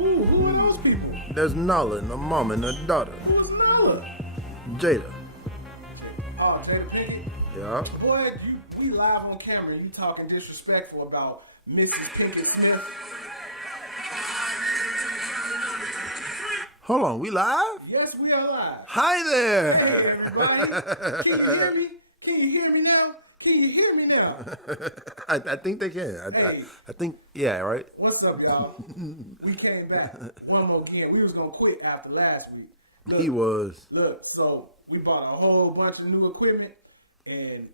Ooh, who are those people? There's Nala and her mom and her daughter. Who's Nala? Jada. Oh, Jada Pinkett? Yeah. Boy, we live on camera and you talking disrespectful about Mrs. Pinkett Smith. Hold on, we live? Yes, we are live. Hi there. Hey, everybody. Can you hear me? Can you hear me now? Can you hear me now? I think they can. Hey. I think, yeah, right? What's up, y'all? We came back one more again. We was going to quit after last week. Look, He was. Look, so we bought a whole bunch of new equipment, and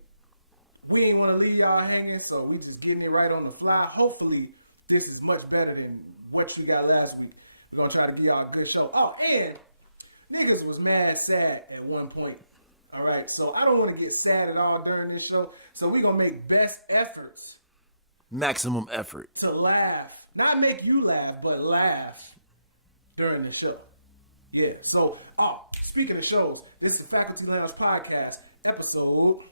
we ain't want to leave y'all hanging, so we just getting it right on the fly. Hopefully, this is much better than what you got last week. We're going to try to give y'all a good show. Oh, and niggas was mad sad at one point. All right, so I don't want to get sad at all during this show, so we're going to make best efforts. Maximum effort. To laugh. Not make you laugh, but laugh during the show. Yeah, so, speaking of shows, this is the Faculty Lounge Podcast, episode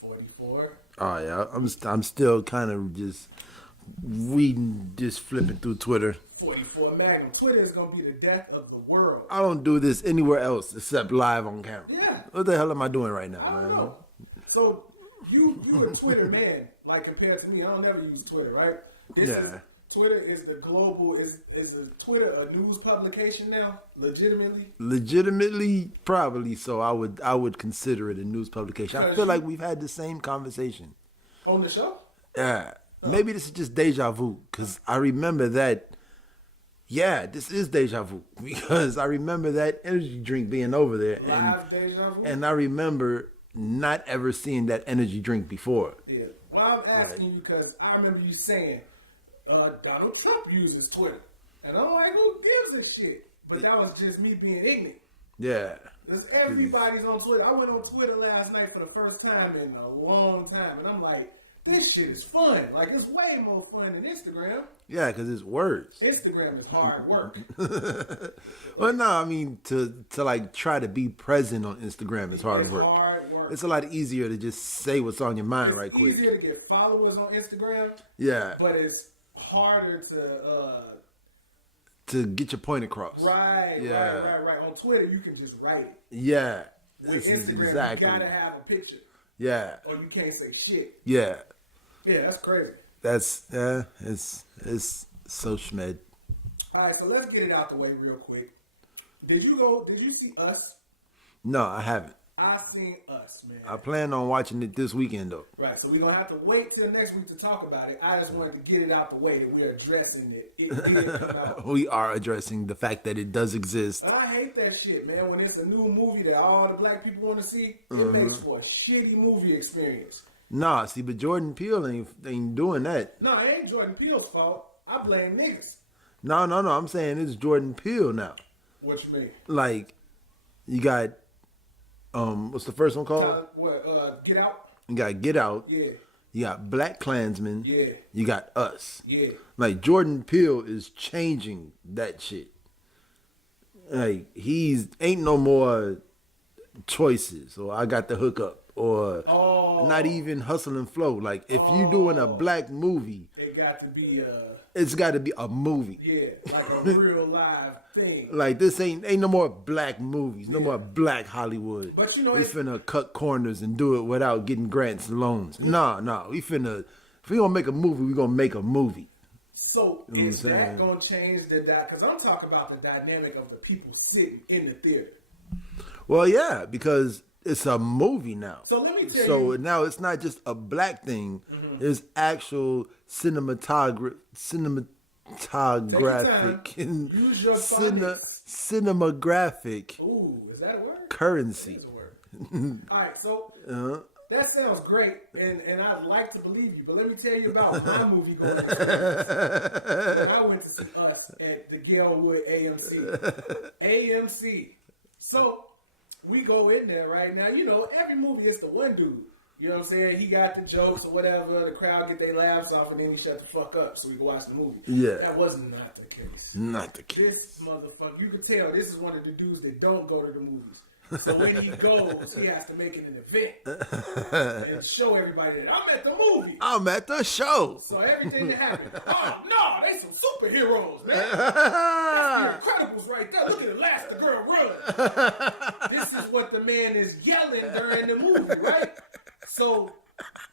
44. Oh, yeah. I'm still kind of just reading, just flipping through Twitter. 44 Magnum. Twitter is going to be the death of the world. I don't do this anywhere else except live on camera. Yeah. What the hell am I doing right now, I man? don't know. So, you a Twitter man, like compared to me. I don't never use Twitter, right? Twitter is the global, is Twitter a news publication now? Legitimately, probably so. I would consider it a news publication. I feel like we've had the same conversation. On the show? Yeah. Maybe this is just deja vu, because I remember that. Yeah, this is deja vu, because I remember that energy drink being over there. Live deja vu? And I remember not ever seeing that energy drink before. Yeah. Well, I'm asking you because I remember you saying Donald Trump uses Twitter. And I'm like, who gives a shit? But that was just me being ignorant. Yeah. Because everybody's on Twitter. I went on Twitter last night for the first time in a long time. And I'm like, this shit is fun. Like, it's way more fun than Instagram. Yeah, because it's words. Instagram is hard work. Well, no, I mean, to like try to be present on Instagram is hard work. Hard work. It's a lot easier to just say what's on your mind right quick. It's easier to get followers on Instagram. Yeah. But it's harder to get your point across. Right. On Twitter, you can just write it. Yeah. With Instagram, you gotta have a picture. Yeah. Or you can't say shit. Yeah. Yeah, that's crazy. It's so schmed. All right, so let's get it out the way real quick. Did you see Us? No, I haven't. I seen Us, man. I plan on watching it this weekend, though. Right, so we're going to have to wait till the next week to talk about it. I just wanted to get it out the way that we're addressing it. It did come out. We are addressing the fact that it does exist. And I hate that shit, man. When it's a new movie that all the black people want to see, it makes for a shitty movie experience. Nah, see, but Jordan Peele ain't doing that. No, it ain't Jordan Peele's fault. I blame niggas. No. I'm saying it's Jordan Peele now. What you mean? Like, you got, what's the first one called? Get Out? You got Get Out. Yeah. You got Black Klansman. Yeah. You got Us. Yeah. Like, Jordan Peele is changing that shit. Like, ain't no more choices, or I got the hookup, or not even Hustle and Flow. Like, if you doing a black movie, it got to be it's got to be a movie. Yeah, like a real live thing. Like, this ain't no more black movies, no more black Hollywood. But you know, we finna cut corners and do it without getting grants and loans. No, if we gonna make a movie, we gonna make a movie. So is that gonna change because I'm talking about the dynamic of the people sitting in the theater. Well, yeah, because it's a movie now. So let me tell you. So now it's not just a black thing. Mm-hmm. There's actual cinematographic and cinematographic. Ooh, is that a word? Currency. That's a word. All right, so that sounds great, and I'd like to believe you, but let me tell you about my movie going experience. I went to see Us at the Galewood AMC. So we go in there right now. You know, every movie is the one dude. You know what I'm saying? He got the jokes or whatever. The crowd get their laughs off, and then he shut the fuck up so we can watch the movie. Yeah. That was not the case. Not the case. This motherfucker, you could tell this is one of the dudes that don't go to the movies. So when he goes, he has to make it an event and show everybody that I'm at the movie. I'm at the show. So everything that happened, oh no, they some superheroes, man. That's the Incredibles right there. Look at Elastigirl run. This is what the man is yelling during the movie, right? So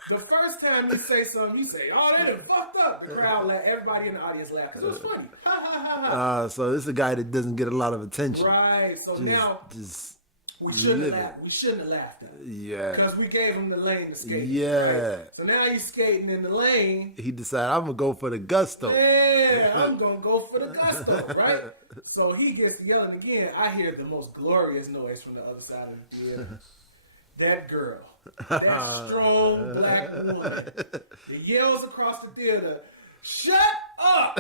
the first time he say something, he say, "Oh, they done fucked up." The crowd laugh. Everybody in the audience laughed because it was funny. Ha ha ha ha. So this is a guy that doesn't get a lot of attention. Right. So now we shouldn't have laughed. We shouldn't have laughed at him. Yeah. Because we gave him the lane to skate. Yeah. Right? So now he's skating in the lane. He decided, I'm gonna go for the gusto. Yeah, I'm gonna go for the gusto, right? So he gets yelling again. I hear the most glorious noise from the other side of the theater. That girl, that strong black woman, that yells across the theater, "Shut up!"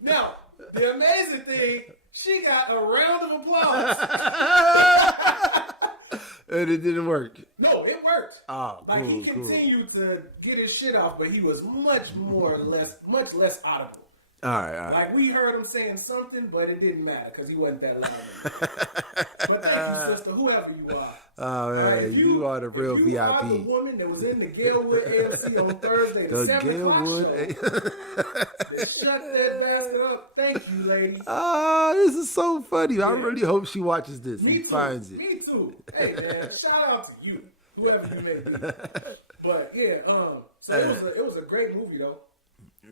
Now, the amazing thing, she got a round of applause. And it didn't work. No, it worked. Oh, like cool, he continued to get his shit off, but he was much less audible. All right. Like we heard him saying something, but it didn't matter because he wasn't that loud. But thank you, sister, whoever you are. Oh man, right, you are the real if VIP. You are the woman that was in the Galewood AFC on Thursday, the 7 o'clock show. That shut that bastard up. Thank you, lady. This is so funny. Yeah. I really hope she watches this and finds it. Me too. Hey man, shout out to you, whoever you may be. But yeah, so it was a great movie though.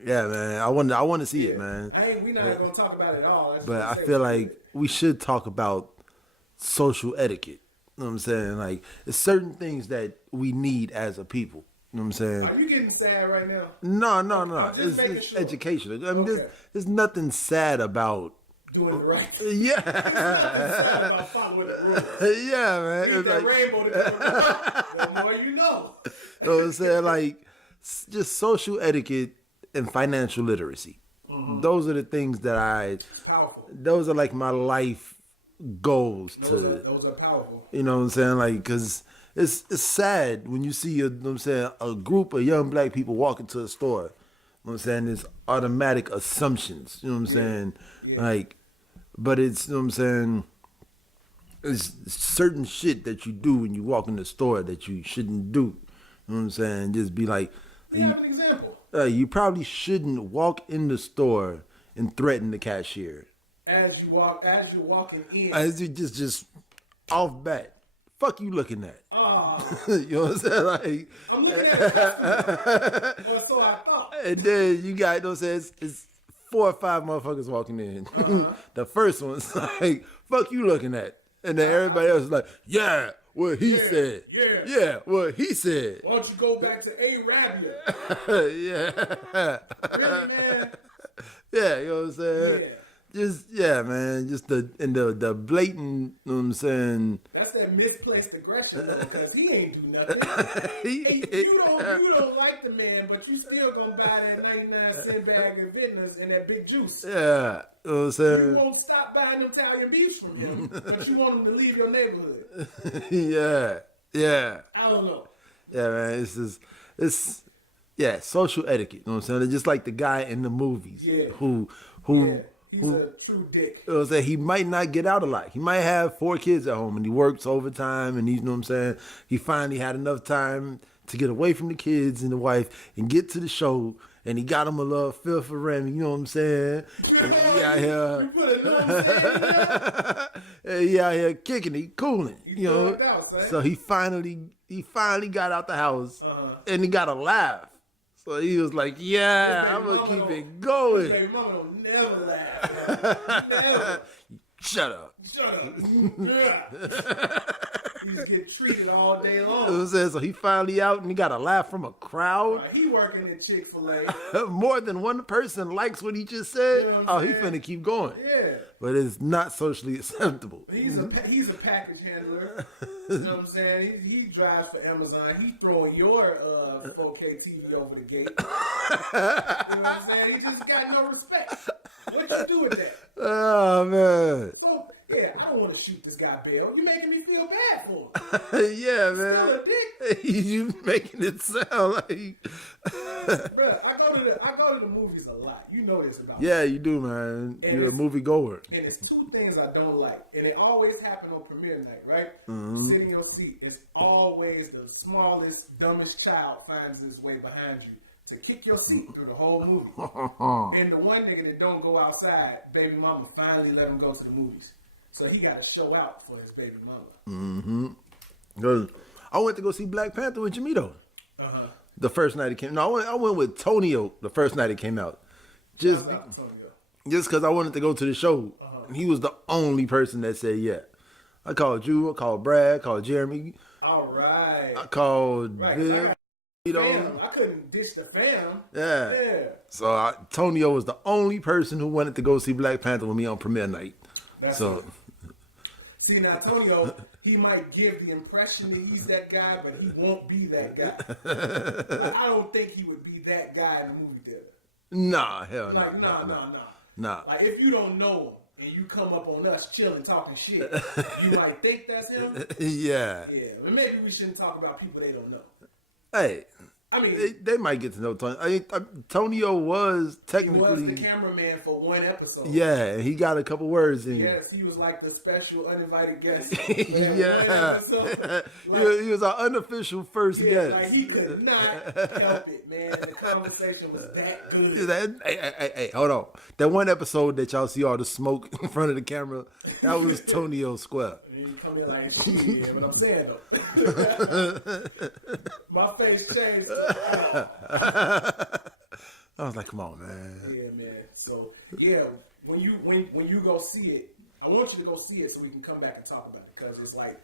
Yeah, man. I want to see it, man. We're not gonna talk about it at all. But I feel like we should talk about social etiquette. You know what I'm saying? Like, it's certain things that we need as a people. You know what I'm saying? Are you getting sad right now? No. It's educational. I mean, there's nothing sad about doing the right thing. Yeah. It's sad about following the rules. Yeah, man. Read that rainbow to the more you know. You know what I'm saying? Like, just social etiquette and financial literacy. Mm-hmm. Those are the things that It's powerful. Those are like my life goals. Those are powerful. You know what I'm saying? Like, because it's sad when you see, you know what I'm saying, a group of young black people walk into a store. You know what I'm saying? There's automatic assumptions. You know what I'm saying? Yeah. Like, but it's, you know what I'm saying, it's certain shit that you do when you walk in the store that you shouldn't do. You know what I'm saying? Just be like, you have an example. You probably shouldn't walk in the store and threaten the cashier. As you're walking in. As you just off bat. Fuck you looking at. You know what I'm saying? Like, I'm looking at it. Or so I thought. And then you got, you know what I'm saying, it's 4 or 5 motherfuckers walking in. The first one's like, fuck you looking at. And then everybody else is like, yeah, what he said. Yeah, what he said. Why don't you go back to Arabia? Yeah. Really, man? Yeah, you know what I'm saying? Yeah. Man, just the blatant, you know what I'm saying? That's that misplaced aggression, because he ain't do nothing. You don't like the man, but you still gonna buy that 99-cent bag of Vintners and that big juice. Yeah, you know what I'm saying? You won't stop buying Italian beefs from him, but you want him to leave your neighborhood. Yeah. I don't know. Yeah, man, it's social etiquette. You know what I'm saying? They're just like the guy in the movies who he's a true dick. You know what I'm saying? He might not get out a lot. He might have 4 kids at home and he works overtime and he's, you know what I'm saying? He finally had enough time to get away from the kids and the wife and get to the show, and he got him a little feel for Remy, you know what I'm saying? And he out here, and he out here kicking it, cooling, you know? So he finally got out the house and he got a laugh. So he was like, yeah, I'm going to keep it going. His baby mama don't never laugh. Never. Shut up. He just get treated all day long. You know what I'm saying? So he finally out and he got a laugh from a crowd. He working in Chick-fil-A. More than one person likes what he just said. You know he finna keep going. Yeah. But it's not socially acceptable. He's a package handler. You know what I'm saying? He drives for Amazon. He throwing your 4K TV over the gate. You know what I'm saying? He just got no respect. What you do with that? Oh, man. So, yeah, I don't want to shoot this guy bail. You making me feel bad for him. Yeah, man. Still a dick. You making it sound like... Bruh, I go to the movies a lot. You You know this about Yeah, you do, man. You're a movie goer. And it's two things I don't like. And it always happen on premiere night, right? Mm-hmm. Sit in your seat. It's always the smallest, dumbest child finds his way behind you to kick your seat through the whole movie. And the one nigga that don't go outside, baby mama finally let him go to the movies. So he got to show out for his baby mama. Because I went to go see Black Panther with Jamito. Uh-huh. The first night it came. No, I went with Tonio the first night it came out. Just because I wanted to go to the show. And he was the only person that said yeah. I called you. I called Brad. I called Jeremy. All right. I called Bill. I couldn't ditch the fam. Yeah. So Tonio was the only person who wanted to go see Black Panther with me on premiere night. That's so. It. See, now Tonio, he might give the impression that he's that guy, but he won't be that guy. Like, I don't think he would be that guy in the movie theater. Nah, hell no. Like, nah. Like, if you don't know him and you come up on us chilling, talking shit, you might think that's him. Yeah. Yeah. But maybe we shouldn't talk about people they don't know. Hey. I mean, they might get to know Tony. Tonio was technically he was the cameraman for one episode. Yeah, he got a couple words in. Yes, he was like the special uninvited guest. Yeah, he was our unofficial first guest. Like he could not help it, man. The conversation was that good. Hey, hold on. That one episode that y'all see all the smoke in front of the camera, that was Tonio Square. And you come in like shit, yeah, but I'm saying though, my face changed. I was like, come on, man. Yeah, man. So yeah, when you go see it, I want you to go see it so we can come back and talk about it because it's like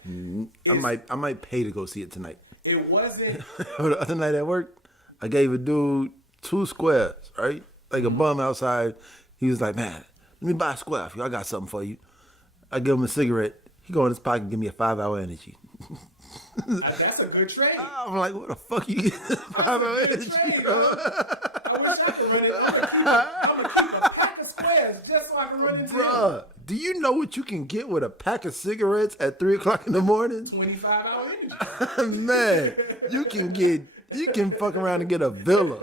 I might pay to go see it tonight. It wasn't. The other night at work, I gave a dude 2 squares, right? Like a bum outside. He was like, man, let me buy a square for you. I got something for you. I give him a cigarette. He go in his pocket and give me a 5-hour energy. That's a good trade. I'm like, what the fuck you get 5-hour energy? Trade, I wish I could run it. I'm gonna keep a pack of squares just so I can run it. Bruh, do you know what you can get with a pack of cigarettes at 3 o'clock in the morning? 25-hour energy. Man, you can fuck around and get a villa.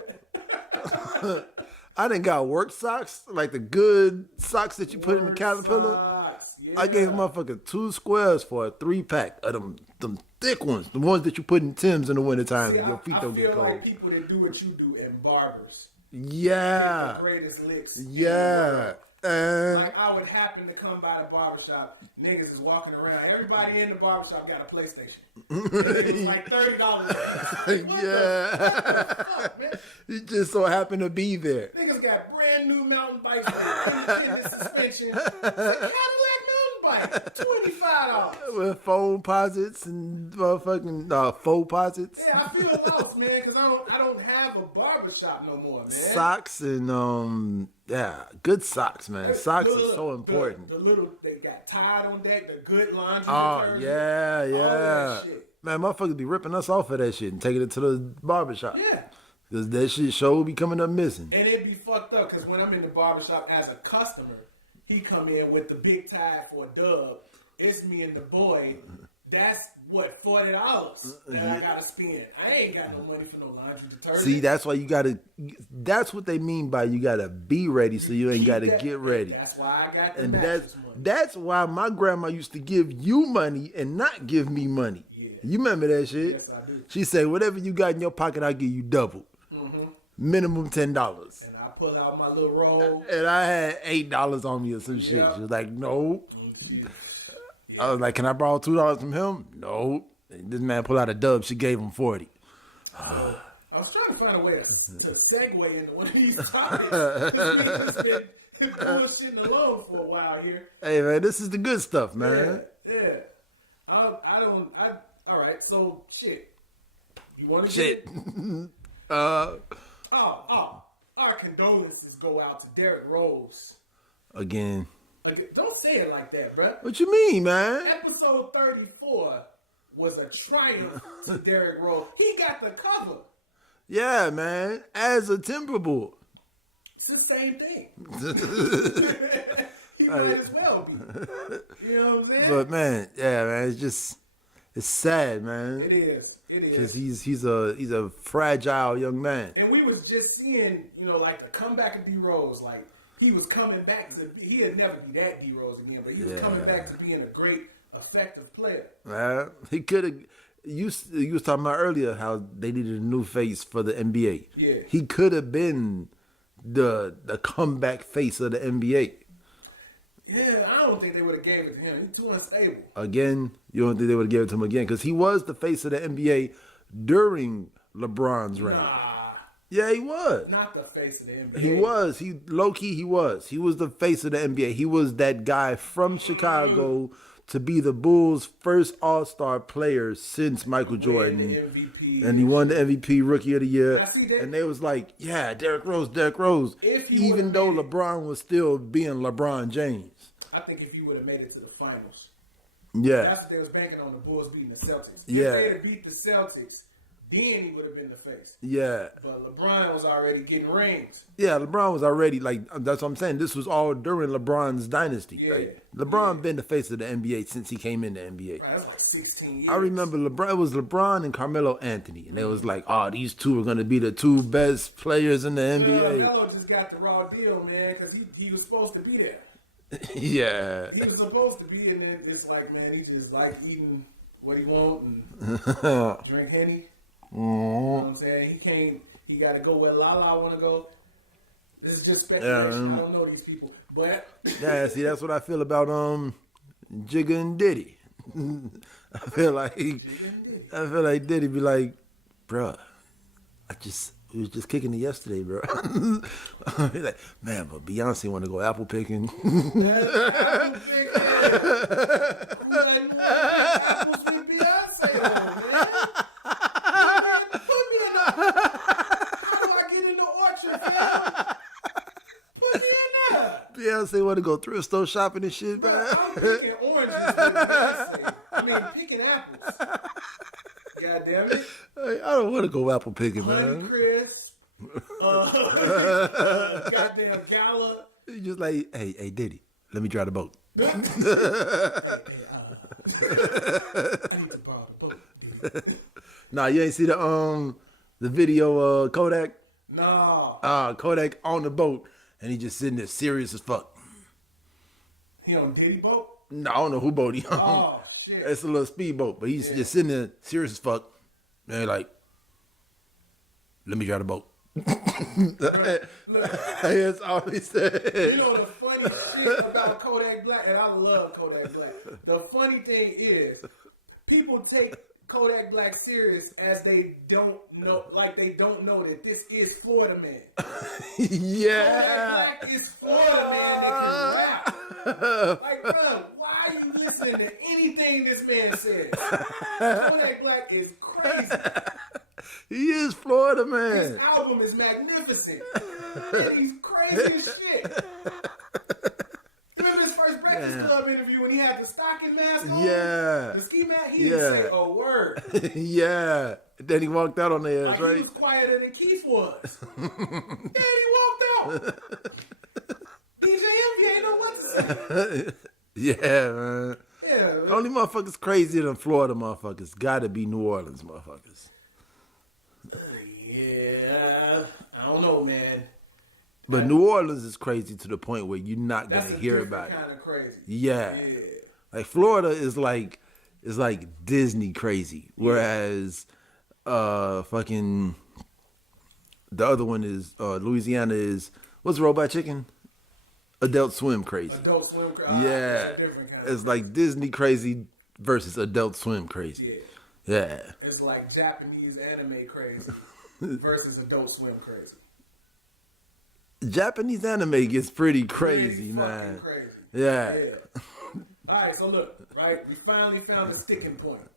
I done got work socks, like the good socks that you put in the Caterpillar. Yeah. I gave a motherfucker 2 squares for a 3-pack of them thick ones, the ones that you put in Tim's in the wintertime and your feet don't get cold. I feel like people that do what you do in barbers. Yeah. The greatest licks. Yeah. Like I would happen to come by the barbershop, niggas is walking around. Everybody in the barbershop got a PlayStation. It was like $30. Yeah. Fuck, man? You just so happen to be there. Niggas got brand new mountain bikes with independent suspension. Cadillac mountain bike, $25. With foam posits and motherfucking faux posits. Yeah, I feel lost, man, because I don't have a barbershop no more, man. Socks and good socks, man. Socks are so important. The little they got tied on deck, the good laundry. Oh yeah. All that shit. Man, motherfuckers be ripping us off of that shit and taking it to the barbershop. Yeah. Because that shit sure be coming up missing. And it be fucked up because when I'm in the barbershop as a customer, he come in with the big tie for a dub. It's me and the boy. That's what, $40 that I gotta spend. I ain't got no money for no laundry detergent. See, that's why you gotta. That's what they mean by you gotta be ready, so you ain't gotta get ready. That's why I got the and mattress money. That's why my grandma used to give you money and not give me money. Yeah. You remember that shit? Yes, I do. She said, "Whatever you got in your pocket, I'll give you double, minimum $10." And I pull out my little roll. And I had $8 on me or some shit. She was like, "No." Yeah. I was like, "Can I borrow $2 from him?" No. And this man pulled out a dub. She gave him 40. I was trying to find a way to segue into one of these topics. We've been bullshitting alone for a while here. Hey man, this is the good stuff, man. Yeah. All right. So shit. You want to shit? Our condolences go out to Derrick Rose. Again. Like, don't say it like that, bruh. What you mean, man? Episode 34 was a triumph to Derrick Rose. He got the cover. Yeah, man. As a Timberwolf. It's the same thing. He might as well be. You know what I'm saying? But man, yeah, man. It's sad, man. It is. It is. he's a fragile young man. And we was just seeing, like the comeback of D Rose, like he was coming back to. He'd never be that D Rose again, but he was coming back to being a great, effective player. He could have. You was talking about earlier how they needed a new face for the NBA. Yeah. He could have been the comeback face of the NBA. Yeah, I don't think they would have gave it to him. He's too unstable. Again, you don't think they would have given it to him again? Because he was the face of the NBA during LeBron's reign. Nah. Yeah, he was. Not the face of the NBA. He was. He low-key, he was. He was the face of the NBA. He was that guy from Chicago to be the Bulls' first All-Star player since Michael Jordan. The MVP. And he won the MVP Rookie of the Year. That. And they was like, yeah, Derrick Rose. Even though LeBron was still being LeBron James. I think if you would have made it to the finals. Yeah. That's what they was banking on, the Bulls beating the Celtics. Yeah. If they had beat the Celtics, then he would have been the face. Yeah. But LeBron was already getting rings. Yeah, LeBron was already, that's what I'm saying. This was all during LeBron's dynasty. Yeah. Like, LeBron been the face of the NBA since he came in the NBA. Right, that's like 16 years. I remember it was LeBron and Carmelo Anthony. And they was like, oh, these two are going to be the two best players in the NBA. Carmelo just got the raw deal, man, because he was supposed to be there. Yeah. He was supposed to be, and then it's like, man, he just like eating what he want and drink Henny. You know what I'm saying? He got to go where Lala want to go. This is just speculation. I don't know these people. But yeah, see, that's what I feel about Jigga and Diddy. I feel like Diddy be like, bruh, we was just kicking it yesterday, bro. He's like, man, but Beyonce want to go apple picking. Apple picking. Who like more apples with Beyonce on, man? Put me in the. How do I get in the orchard, man? Put me in there. Beyonce want to go thrift store shopping and shit, man. I'm picking oranges with Beyonce. I mean, picking apples. God damn it. Hey, I don't want to go apple picking, man. Honeycrisp. Goddamn Gala. He's just like, hey, Diddy, let me drive the boat. I need to borrow the boat, dude. Nah, you ain't see the video Kodak? No. Kodak on the boat, and he just sitting there serious as fuck. He on Diddy boat? No, I don't know who boat he on. Oh, shit. It's a little speedboat, but he's just sitting there serious as fuck. And they're like, let me drive the boat. That's all he said. You know the funny shit about Kodak Black, and I love Kodak Black. The funny thing is, people take Kodak Black serious as they don't know, like they don't know that this is Florida Man. Yeah. Kodak Black is Florida Man that can rap. Like, bro, why are you listening to anything this man says? Kodak Black is crazy. He is Florida His Man. album is magnificent. And he's crazy as shit. Remember his first Breakfast Club interview when he had the stocking mask on? Yeah. The ski mask? He didn't say a word. Yeah. Then he walked out on their ass, Like, right? he was quieter than Keith was. Yeah, he walked out. DJ Envy ain't know what to say. Yeah, man. Yeah. The only motherfuckers crazier than Florida motherfuckers gotta be New Orleans motherfuckers. Yeah. I don't know, man. But New Orleans is crazy to the point where you're not That's gonna a hear different about it. kind of crazy. Yeah. Yeah. Like Florida is like Disney crazy. Whereas fucking the other one is Louisiana is what's Robot Chicken? Adult Swim crazy. Adult Swim crazy. Yeah. That's a different kind It's like Disney crazy versus Adult Swim crazy. Yeah. It's like Japanese anime crazy versus Adult Swim crazy. Japanese anime gets pretty crazy, Pretty man. fucking crazy. Yeah. All right, so look, right? We finally found a sticking point.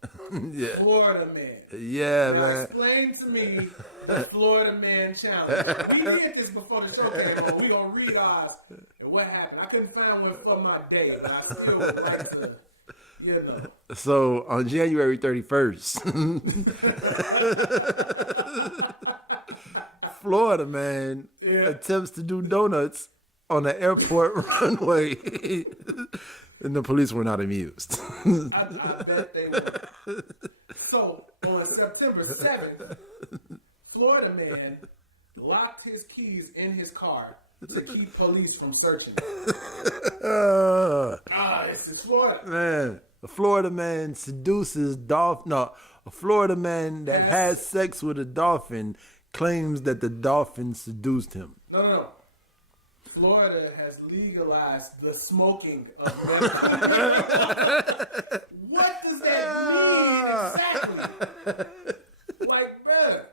Yeah. Florida Man. Yeah, Now man. explain to me the Florida Man challenge. We did this before the show came on. We gonna read ours and what happened. I couldn't find one for my day, but I still would like to, you know. So on January 31st, Florida man attempts to do donuts on the airport runway, and the police were not amused. I bet they were. So on September 7th, Florida man locked his keys in his car to keep police from searching. This is Florida. Man, a Florida man seduces dolphin. No, a Florida man that has sex with a dolphin claims that the dolphin seduced him. No. Florida has legalized the smoking of marijuana. What does that mean exactly? Like, bruh.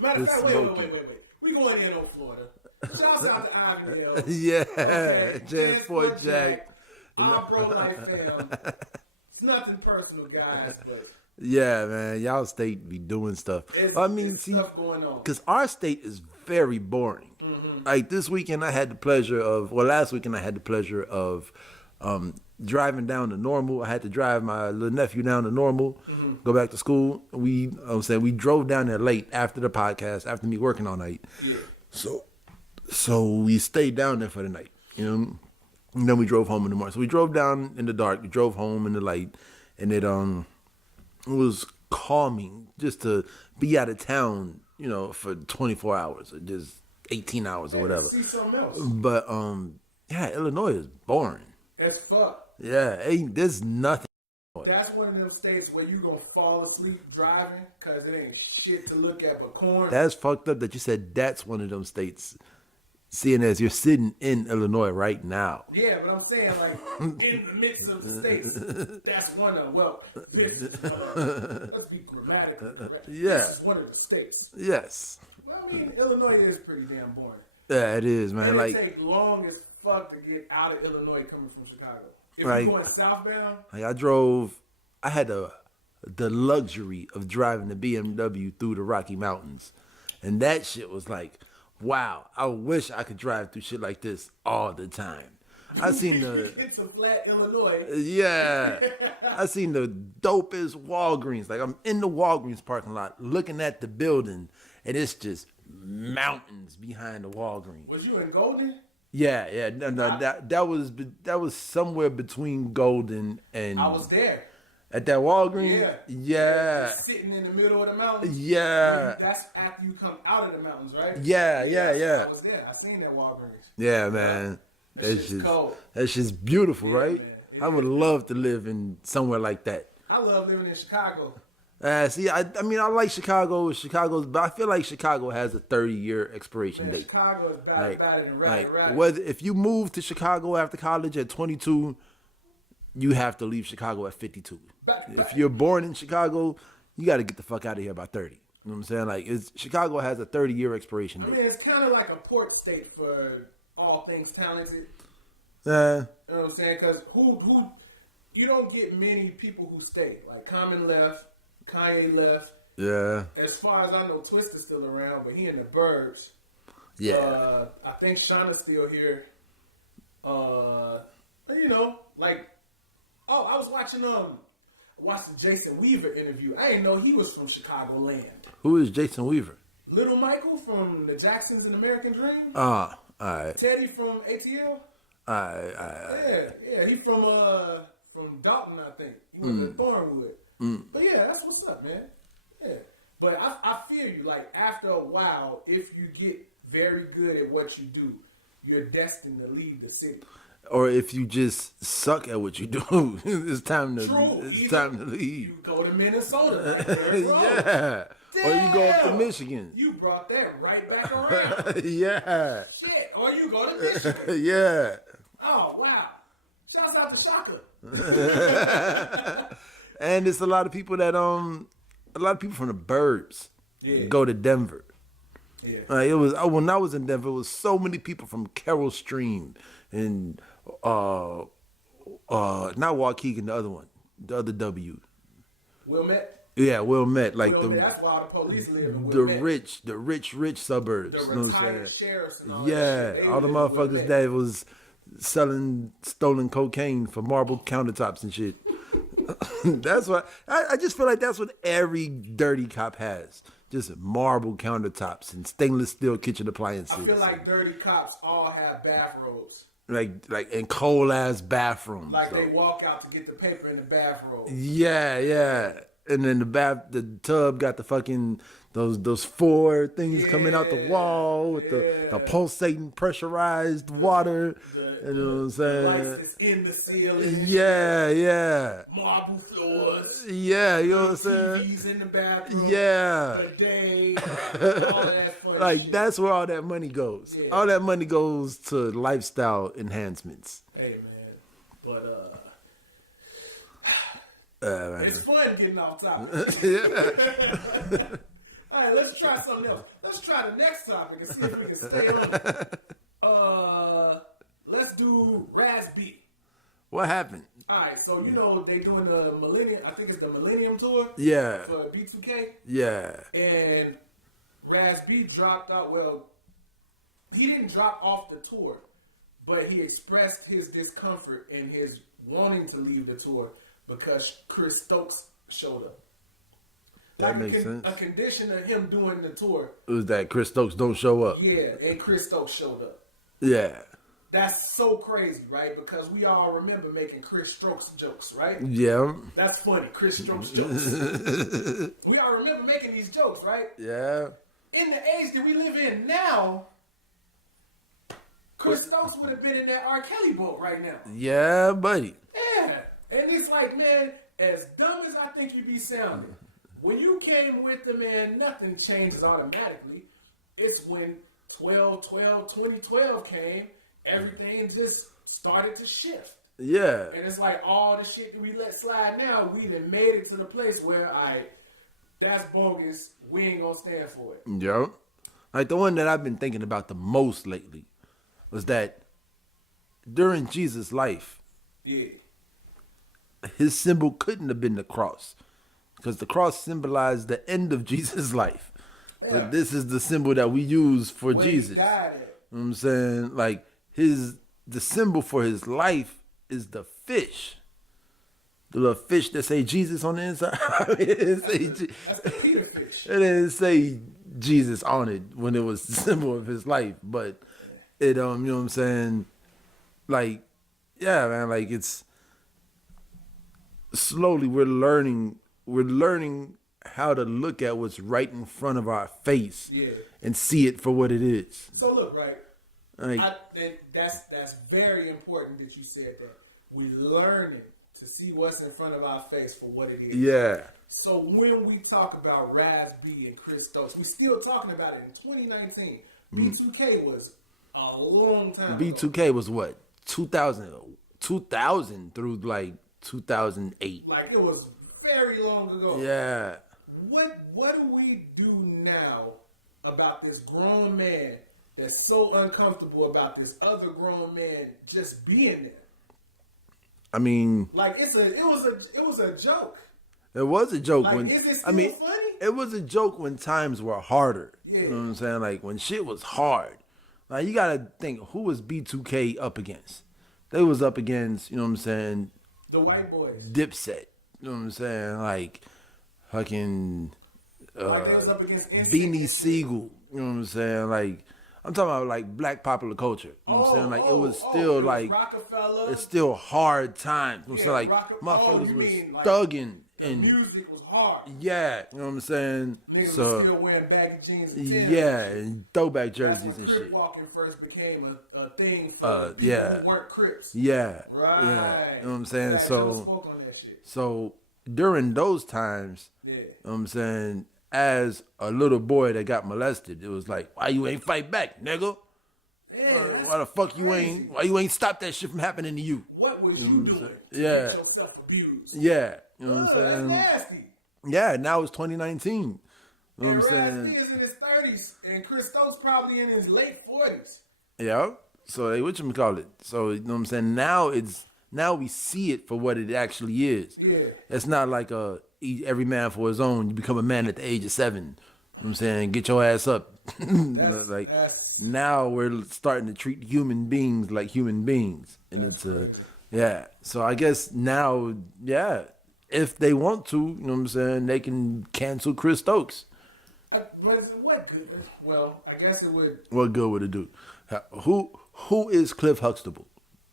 Matter of fact, wait. We going in on Florida. Shouts out to Ivy. Yeah, okay. Jansport Jack. Our bro life fam. It's nothing personal, guys, but yeah, man, y'all state be doing stuff. It's stuff going on. Because our state is very boring. Mm-hmm. Like this weekend, last weekend I had the pleasure of driving down to Normal. I had to drive my little nephew down to Normal, go back to school. We drove down there late after the podcast, after me working all night. Yeah. So we stayed down there for the night, you know. And then we drove home in the morning. So we drove down in the dark. We drove home in the light, and it was calming just to be out of town, you know, for 24 hours or just 18 hours or whatever. See something else. But Illinois is boring. As fuck. Yeah, there's nothing. That's one of them states where you gonna fall asleep driving because it ain't shit to look at but corn. That's fucked up that you said that's one of them states. Seeing as you're sitting in Illinois right now. Yeah, but I'm saying like in the midst of the states, that's one of them. Well, let's be grammatical correct. Yeah. This is one of the states. Yes. Well, I mean, Illinois is pretty damn boring. Yeah, it is, man. And like it take long as fuck to get out of Illinois coming from Chicago. If Like- you're going southbound, like I had the luxury of driving the BMW through the Rocky Mountains. And that shit was like, wow, I wish I could drive through shit like this all the time. I seen it's a flat Illinois. Yeah. I seen the dopest Walgreens. Like I'm in the Walgreens parking lot looking at the building and it's just mountains behind the Walgreens. Was you in Golden? Yeah. No, that was somewhere between Golden and I was there. At that Walgreens? Yeah. Sitting in the middle of the mountains? Yeah. That's after you come out of the mountains, right? Yeah. I was there. I seen that Walgreens. Yeah, man. That's just cold. That's just beautiful, right? Man. I would love to live in somewhere like that. I love living in Chicago. See, I mean, I like Chicago. But I feel like Chicago has a 30-year expiration date. Chicago is better than right. Whether if you move to Chicago after college at 22, you have to leave Chicago at 52. If you're born in Chicago, you got to get the fuck out of here by 30. You know what I'm saying? Like, Chicago has a 30-year expiration date. I mean, it's kind of like a port state for all things talented. You know what I'm saying? Because who you don't get many people who stay. Like Common left, Kanye left. Yeah. As far as I know, Twista's still around, but he in the burbs. Yeah. I think Shauna's still here. You know, like, I was watching watched the Jason Weaver interview. I didn't know he was from Chicagoland. Who is Jason Weaver? Little Michael from the Jacksons and American Dream. All right. Teddy from ATL. Yeah, he from Dalton, I think. He went to Thornwood. But yeah, that's what's up, man. Yeah, but I feel you. Like after a while, if you get very good at what you do, you're destined to leave the city. Or if you just suck at what you do, it's time to leave. You go to Minnesota, right there, yeah. Damn. Or you go up to Michigan. You brought that right back around. Yeah. Shit. Or you go to Michigan. Yeah. Oh wow. Shouts out to Shaka. And it's a lot of people from the burbs go to Denver. Yeah. It was when I was in Denver, it was so many people from Carroll Stream and not Waukegan, the other one, the other W. Wilmette. Yeah, Wilmette, like that's why the police live in Wilmette. the rich suburbs. The you know retired sheriffs and all that shit. All the motherfuckers that was selling stolen cocaine for marble countertops and shit. That's what I just feel like that's what every dirty cop has. Just marble countertops and stainless steel kitchen appliances. I feel like dirty cops all have bathrobes. Like in cold ass bathrooms. Like they walk out to get the paper in the bathrobe. Yeah. and then the tub got the fucking those four things coming out the wall with the pulsating pressurized water. You know what I'm saying? The lights is in the ceiling. Yeah. Marble floors. Yeah, you know what I'm saying? TVs in the bathroom. Yeah. The day. All of that fun Like shit. that's where all that money goes. Yeah. All that money goes to lifestyle enhancements. Hey man, but Man. it's fun getting off topic. All right, let's try something else. Let's try the next topic and see if we can stay on it. Let's do Raz B. What happened? All right, so you know they doing the Millennium. I think it's the Millennium Tour. Yeah. For B2K. Yeah. And Raz B dropped out. Well, he didn't drop off the tour, but he expressed his discomfort and his wanting to leave the tour because Chris Stokes showed up. That makes sense. A condition of him doing the tour. It was that Chris Stokes don't show up. Yeah, and Chris Stokes showed up. Yeah. That's so crazy, right? Because we all remember making Chris Stokes jokes, right? Yeah. That's funny, Chris Stokes jokes. We all remember making these jokes, right? Yeah. In the age that we live in now, Chris Stokes would have been in that R. Kelly boat right now. Yeah, buddy. Yeah. And it's like, man, as dumb as I think you be sounding, when you came with the man, nothing changes automatically. It's when 2012 came, everything just started to shift. Yeah. And it's like all the shit that we let slide now, we done made it to the place where, that's bogus. We ain't gonna stand for it. Yep. Like the one that I've been thinking about the most lately was that during Jesus' life, Yeah. his symbol couldn't have been the cross because the cross symbolized the end of Jesus' life. Yeah. But this is the symbol that we use for Where Jesus. he died at. You know what I'm saying? Like the symbol for his life is the fish. The little fish that say Jesus on the inside. It didn't say That's the Peter fish. it didn't say Jesus on it when it was the symbol of his life. But it you know what I'm saying? Like, yeah, man, like it's slowly we're learning how to look at what's right in front of our face and see it for what it is. So look, right? Like, That's very important that you said that. We learning to see what's in front of our face for what it is. yeah. So when we talk about Raz B and Chris Stokes, we still talking about it in 2019. B2K was a long time ago. B2K was what? 2000 through like 2008. Like it was very long ago. Yeah. What do we do now about this grown man that's so uncomfortable about this other grown man just being there? I mean, Like it was a joke. it was a joke Like, when is it still I mean, funny? it was a joke when times were harder. Yeah. You know what I'm saying? Like when shit was hard. Like you gotta think, who was B2K up against? They was up against, you know what I'm saying, The white boys. Dipset. You know what I'm saying? Like fucking Like they was up against Beanie Siegel. You know what I'm saying? Like I'm talking about like black popular culture. You know what I'm saying? Like it was still like Rockefeller. it's still hard times. You know what I'm saying? Like motherfuckers was thugging the and music was hard. yeah, you know what I'm saying? Niggas was So still wearing baggy jeans and Timbs. yeah, and throwback That's jerseys when and Crip shit. walking first became a thing for people yeah. who weren't Crips. Yeah. Right. Yeah. You know what I'm saying? I should've So spoke on that shit. so during those times, Yeah. you know what I'm saying, as a little boy that got molested, it was like, why you ain't fight back, nigga? Yeah, Why the fuck you crazy. ain't stop that shit from happening to you? What was you doing to Yeah. get yourself abused? Yeah. You know what I'm That's saying? nasty. Yeah, now it's 2019. You know what I'm And Raz saying? B is in his 30s, and Chris Stokes probably in his late 40s. Yeah. So hey, whatchamacallit? So you know what I'm saying? Now we see it for what it actually is. Yeah. It's not like every man for his own. You become a man at the age of 7. You know what I'm saying? Get your ass up. That's- Now we're starting to treat human beings like human beings. And it's yeah. So I guess now, yeah, if they want to, you know what I'm saying, they can cancel Chris Stokes. What good? Well, I guess it would. What good would it do? Who is Cliff Huxtable?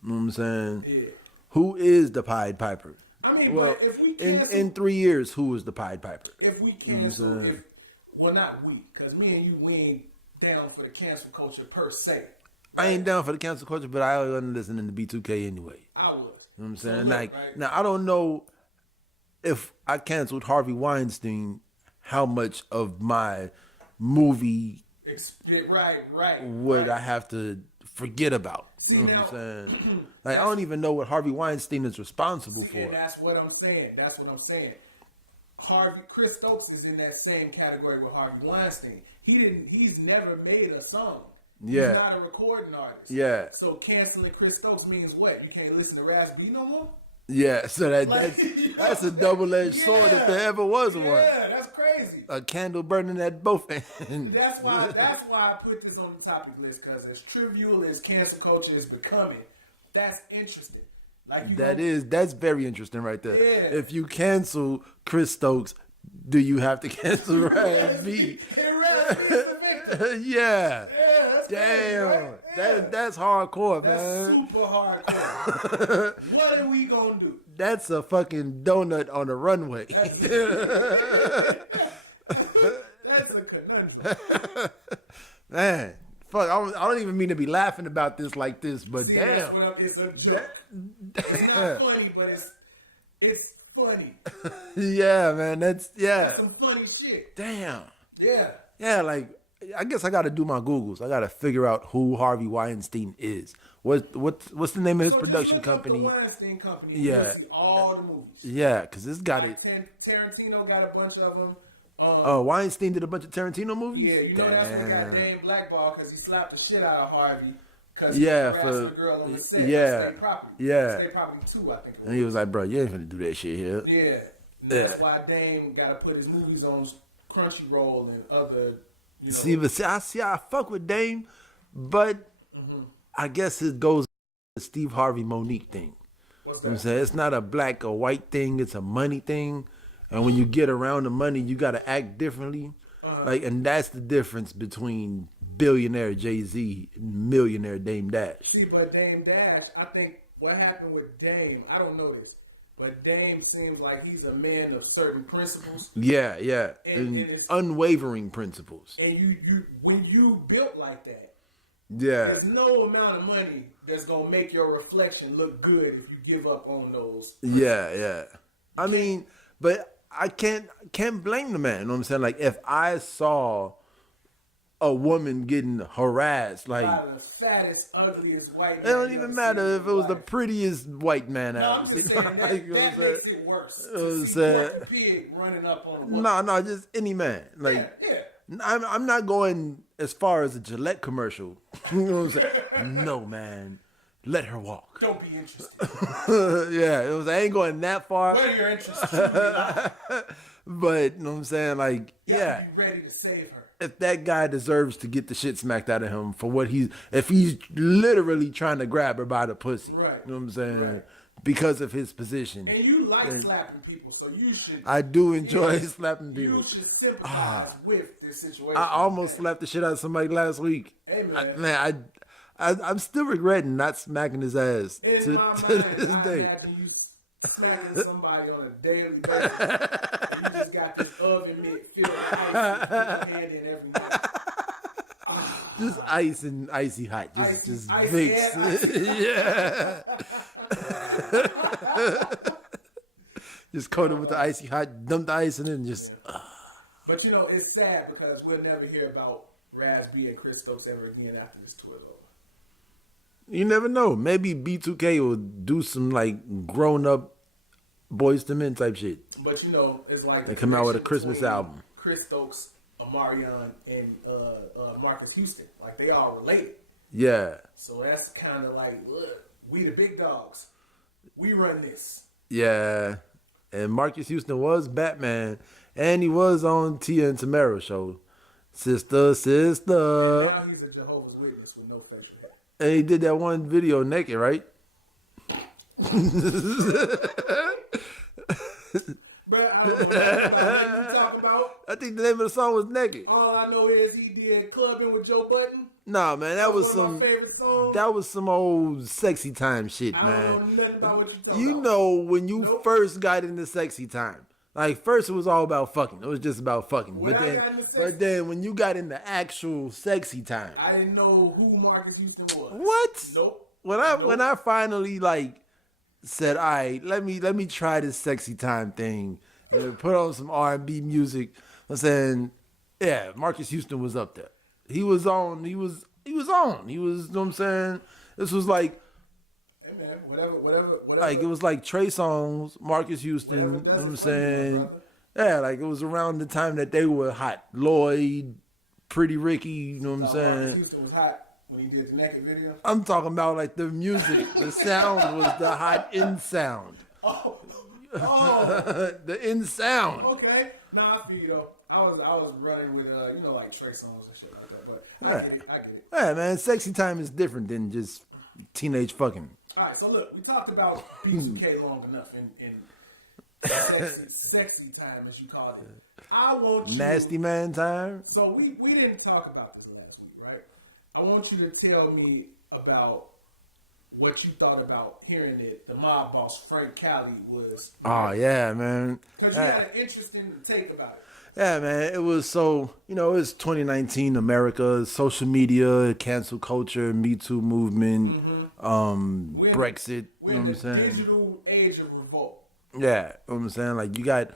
You know what I'm saying? Yeah. Who is the Pied Piper? I mean, Well, but if we cancel, in 3 years, who was the Pied Piper? if we cancel, well, not we, because me and you, we ain't down for the cancel culture per se. I ain't down for the cancel culture, but I wasn't listening to B2K anyway. I was. You know what I'm So saying? look, Like, right? now I don't know if I canceled Harvey Weinstein, how much of my movie Right. would I have to forget about? See, you know now, what I'm saying? Like, I don't even know what Harvey Weinstein is responsible for. And that's what I'm saying. Chris Stokes is in that same category with Harvey Weinstein. He's never made a song. Yeah. He's not a recording artist. Yeah. So canceling Chris Stokes means what? You can't listen to Raz B no more? Yeah, so Like, that's a double-edged sword if there ever was one. Yeah, that's crazy. A candle burning at both ends. That's why I put this on the topic list, because as trivial as cancel culture is becoming, that's interesting. Like That's very interesting right there. Yeah. If you cancel Chris Stokes, do you have to cancel Raz B? And Raz B is the victim. Yeah. Yeah, that's Damn. crazy, right? Yeah. That's hardcore, That's man. super hardcore. What are we gonna do? That's a fucking donut on a runway. That's a conundrum. Man, fuck, I don't even mean to be laughing about this like this, but See, damn. it's a joke. It's not funny, but it's funny. Yeah, man, that's Some funny shit. Damn. Yeah. Yeah, like, I guess I got to do my Googles. I got to figure out who Harvey Weinstein is. What's the name of his So production just look up company? The Weinstein Company. Yeah. You'll see all the movies. Yeah, because it's got it. Tarantino got a bunch of them. Oh, Weinstein did a bunch of Tarantino movies? Yeah, you know that's when he got Dame blackball because he slapped the shit out of Harvey. Because Yeah, he for harassed the girl on the set. yeah, State Property. yeah. State Property 2, I think it was. And he was like, bro, you ain't finna do that shit here. Yeah. And that's why Dame got to put his movies on Crunchyroll and other, you know. See, I fuck with Dame, but I guess it goes the Steve Harvey Monique thing. What's You know what I'm that? saying? It's not a black or white thing, it's a money thing. And when you get around the money, you gotta act differently. Like, and that's the difference between billionaire Jay-Z and millionaire Dame Dash. See, but Dame Dash, I think what happened with Dame, I don't know this, but Dame seems like he's a man of certain principles. Yeah. And And it's- unwavering principles. And you when you built like that, Yeah. there's no amount of money that's gonna make your reflection look good if you give up on those. Yeah. I mean, but I can't blame the man. You know what I'm saying? Like, if I saw a woman getting harassed, like, By the fattest, ugliest white man it don't you even ever matter seen in if it your was the life. prettiest white man No, I've I'm ever just seen. saying Like, you know what that I'm makes saying? it worse. You know what I'm To see saying? Porky Pig running up on a woman. No, just any man. Like, Yeah. I'm not going as far as a Gillette commercial. You know what I'm saying? No, man. Let her walk. Don't be interested. Yeah, I ain't going that far. Whether you're interested, you But, you know what I'm saying? Like, yeah. be ready to save her. If that guy deserves to get the shit smacked out of him for what if he's literally trying to grab her by the pussy. Right. You know what I'm saying? Right. Because of his position. And you like slapping people, so you should. I do enjoy slapping people. You should sympathize with this situation. I almost slapped the shit out of somebody last week. Hey, man. I'm still regretting not smacking his ass In to my mind, this I day. imagine you smacking somebody on a daily basis. You just got this oven mitt filled with ice, with your hand and everything. Just ice and icy hot. Just Icy Vicks. and icy. Yeah. Just coat it with the icy hot, dump the ice in it and just. But you know, it's sad because we'll never hear about Raz B and Chris Stokes ever again after this tour is over. You never know. Maybe B2K will do some like grown up Boys to Men type shit. But you know, it's like They the come out with a connection Christmas between album. Chris Stokes, Omarion, and Marcus Houston, like they all related. Yeah. So that's kind of like, look, we the big dogs. We run this. Yeah. And Marcus Houston was Batman. And he was on Tia and Tamara show. Sister. And now he's a Jehovah's Witness with no facial hair. And he did that one video naked, right? But I don't know what you talk about. I think the name of the song was Naked. All I know is he did Clubbing with Joe Budden. Nah, man, that was One of some. my favorite songs. that was some old sexy time shit, man. I don't know nothing about what you talking You about. know when you first got into sexy time. Like first it was all about fucking. It was just about fucking. But then when you got into actual sexy time. I didn't know who Marcus Houston was. What? Nope. When I finally like said, all right, let me try this sexy time thing and put on some R&B music. I'm saying, yeah, Marcus Houston was up there. He was on. He was on. He was, you know what I'm saying? This was like, hey man, whatever. like it was like Trey Songz, Marcus Houston, you know what I'm saying? Yeah, like it was around the time that they were hot. Lloyd, Pretty Ricky, you know what I'm saying? Marcus Houston was hot when he did the naked video. I'm talking about like the music. The sound was the hot in sound. Oh. The in sound. Okay. Nah, I feel you though. I was running with like Trey Songz and shit like that. But I get it. Yeah, man, sexy time is different than just teenage fucking. All right, so look, we talked about B2K long enough in sexy time, as you call it. I want you... Nasty man time? So we didn't talk about this last week, right? I want you to tell me about what you thought about hearing that the mob boss, Frank Cali, was... Oh, yeah, man. Because you had an interesting take about it. Yeah, man, it was so, it's 2019 America, social media, cancel culture, Me Too movement, Brexit, you know what I'm saying? Digital age of revolt. Yeah, you know what I'm saying? Like, you got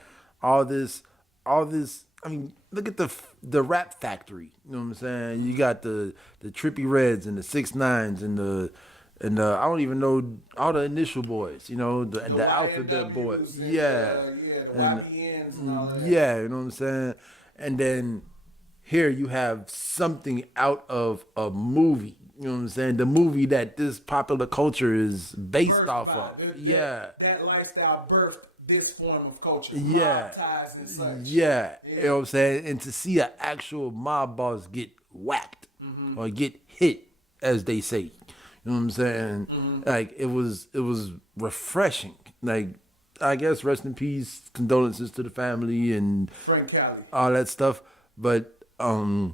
all this, I mean, look at the Rap Factory, you know what I'm saying? You got the Trippie Reds and the 6ix9ines and the I don't even know all the initial boys, the alphabet boys. The YPNs and all that. Yeah, you know what I'm saying? And then here you have something out of a movie. You know what I'm saying? The movie that this popular culture is based off of. That lifestyle birthed this form of culture. Yeah. Mob ties and such. Yeah. You know what I'm saying? And to see an actual mob boss get whacked or get hit, as they say. You know what I'm saying? Like it was refreshing. Like I guess rest in peace, condolences to the family and Frank Cali, all that stuff. But it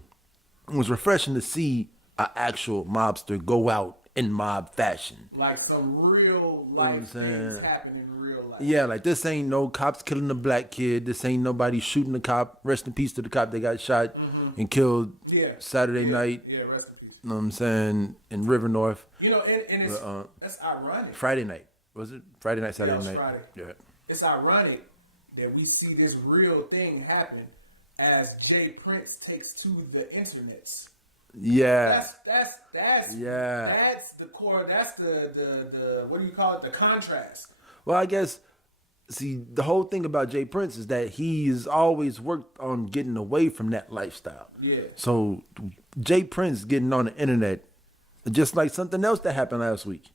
was refreshing to see an actual mobster go out in mob fashion. Like some real life things happen in real life. Yeah, like this ain't no cops killing a black kid. This ain't nobody shooting a cop. Rest in peace to the cop that got shot and killed Saturday night. Yeah, rest in peace. You know what I'm saying? In River North. And it's that's ironic. Friday night. Was it? Friday night, Saturday night? Friday. Yeah. It's ironic that we see this real thing happen as Jay Prince takes to the internets. Yeah. That's the core. That's the what do you call it? The contrast. Well, I guess, see, the whole thing about Jay Prince is that he's always worked on getting away from that lifestyle. Yeah. So Jay Prince getting on the internet, just like something else that happened last week.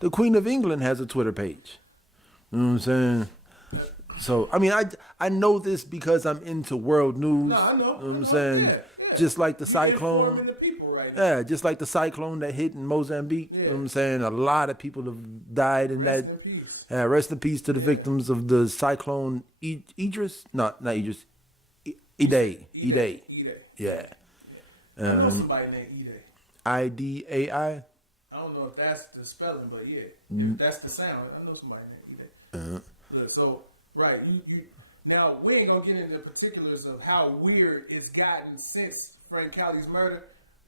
The Queen of England has a Twitter page. You know what I'm saying? So, I mean, I know this because I'm into world news. No, I know. You know what I'm saying? Yeah. Just like the cyclone. Yeah, just like the cyclone that hit in Mozambique. Yeah. You know what I'm saying? A lot of people have died in that. Rest in peace to the victims of the cyclone Idris. No, not Idris. Idai. Yeah. I know somebody named Idai. Idai. I don't know if that's the spelling, but yeah. If that's the sound. I know somebody named Idai. Look, so, right, you now we ain't gonna get into the particulars of how weird it's gotten since Frank Cali's murder.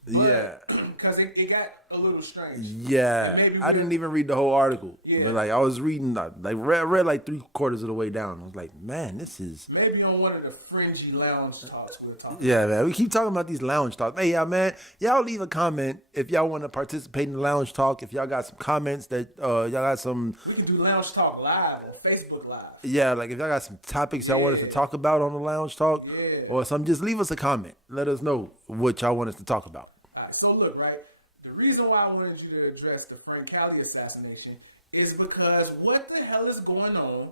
But, because it got a little strange. Yeah, I didn't even read the whole article. Yeah. But like I was reading, read like 3/4 of the way down. I was like, man, this is maybe on one of the fringy lounge talks we'll talk. Yeah, man, we keep talking about these lounge talks. Hey, y'all leave a comment if y'all want to participate in the lounge talk. If y'all got some comments that y'all got some. We can do lounge talk live on Facebook Live. Yeah, like if y'all got some topics y'all want us to talk about on the lounge talk, or something, just leave us a comment. Let us know what y'all want us to talk about. So look, right, the reason why I wanted you to address the Frank Cali assassination is because what the hell is going on